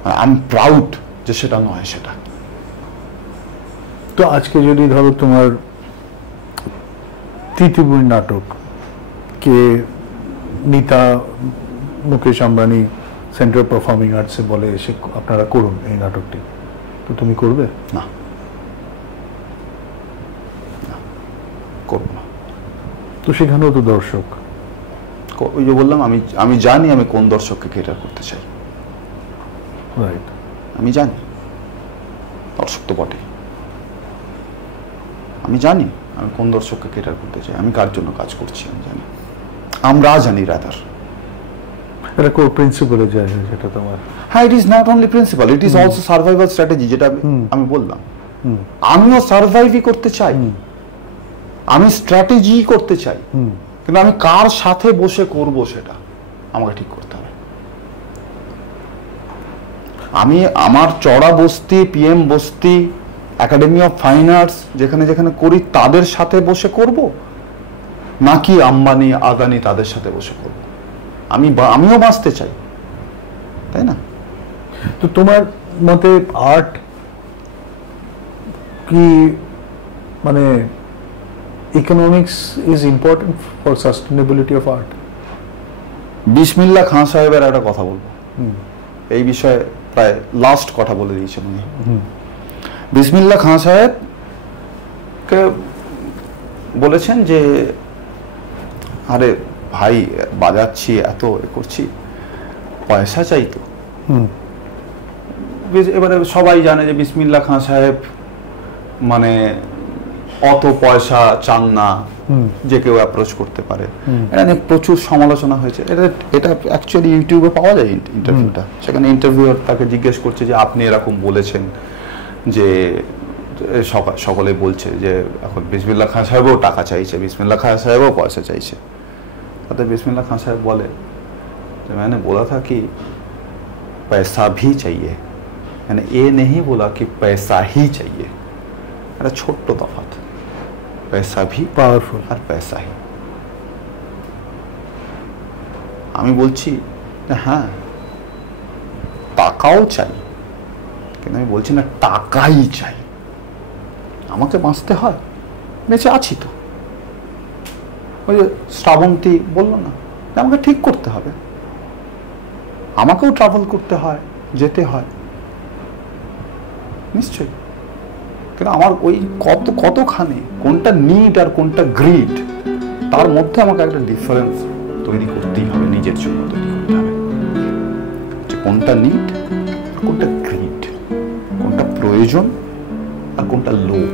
আই এম প্রাউড যে সেটা নয়। সেটা তো আজকে যদি ধরো তোমার তৃতীয় নাটক কে নীতা মুকেশ আম্বানি সেন্টার পারফর্মিং আর্টসে বলে এসে আপনারা করুন এই নাটকটি, তো তুমি করবে? না, করবো না। তো সেখানেও তো দর্শক, ওই যে বললাম আমি জানি আমি কোন দর্শককে ক্যাটার করতে চাই। রাইট, আমি জানি দর্শক তো বটে, আমি জানি আমি কোন দর্শককে ক্যাটার করতে চাই, আমি কার জন্য কাজ করছি আমি জানি, আমরা জানি রাদার। এটা কোর প্রিন্সিপালে যায় যেটা তোমার। হ্যাঁ, it is not only principal, it is also survival strategy, যেটা আমি বললাম। আমিও সার্ভাইভই করতে চাই, আমি স্ট্র্যাটেজি করতে চাই, কিন্তু আমি কার সাথে বসে করব সেটা আমাকে ঠিক করতে হবে। আমি আমার চড়া বস্তি, পিএম বস্তি, একাডেমি অফ ফাইন আর্টস যেখানে যেখানে করি তাদের সাথে বসে করব, নাকি আম্বানি আদানি তাদের সাথে বসে করব? আমিও বাঁচতে চাই, তাই না? তো তোমার মতে আর্ট কি মানে economics is important for sustainability of art? বিসমিল্লাহ খান সাহেবের একটা কথা বলবো, এই বিষয়ে প্রায় লাস্ট কথা বলে দিয়েছেন উনি। বিসমিল্লাহ খান সাহেব কে বলেছেন যে আরে ভাই বাজাচ্ছি, এত করছি, পয়সা চাই তো। এবারে সবাই জানে যে বিসমিল্লাহ খান সাহেব মানে অত পয়সা চান না, যে কেউ অ্যাপ্রোচ করতে পারে। এটা নিয়ে প্রচুর সমালোচনা হয়েছে। এটা অ্যাকচুয়ালি ইউটিউবে পাওয়া যায় ইন্টারভিউটা, সেখানে ইন্টারভিউয়ার তাকে জিজ্ঞেস করছে যে আপনি এরকম বলেছেন যে সকলে বলছে যে এখন বিসমিল্লাহ খান সাহেবও টাকা চাইছে, বিসমিল্লাহ খান সাহেবও পয়সা চাইছে। তাতে বিসমিল্লাহ খান সাহেব বলে যে मैंने बोला था कि पैसा भी चाहिए, मैंने ये नहीं बोला कि पैसा ही चाहिए। একটা ছোট্ট তফাৎ, पैसा भी পাওয়ারফুল আর पैसा ही। আমি বলছি হ্যাঁ টাকাও চাই, কিন্তু আমি বলছি না টাকাই চাই। আমাকে বাঁচতে হয়, বেঁচে আছি তো। ওই যে শ্রাবন্তী বললো না, আমাকে ঠিক করতে হবে, আমাকেও ট্রাভেল করতে হয়, যেতে হয় নিশ্চয়ই, কিন্তু আমার ওই কতখানি কোনটা নিড আর কোনটা গ্রিড, তার মধ্যে আমাকে একটা ডিফারেন্স তৈরি করতেই হবে, নিজের জন্য তৈরি করতে হবে যে কোনটা নিড আর কোনটা গ্রিড, কোনটা প্রয়োজন আর কোনটা লোভ।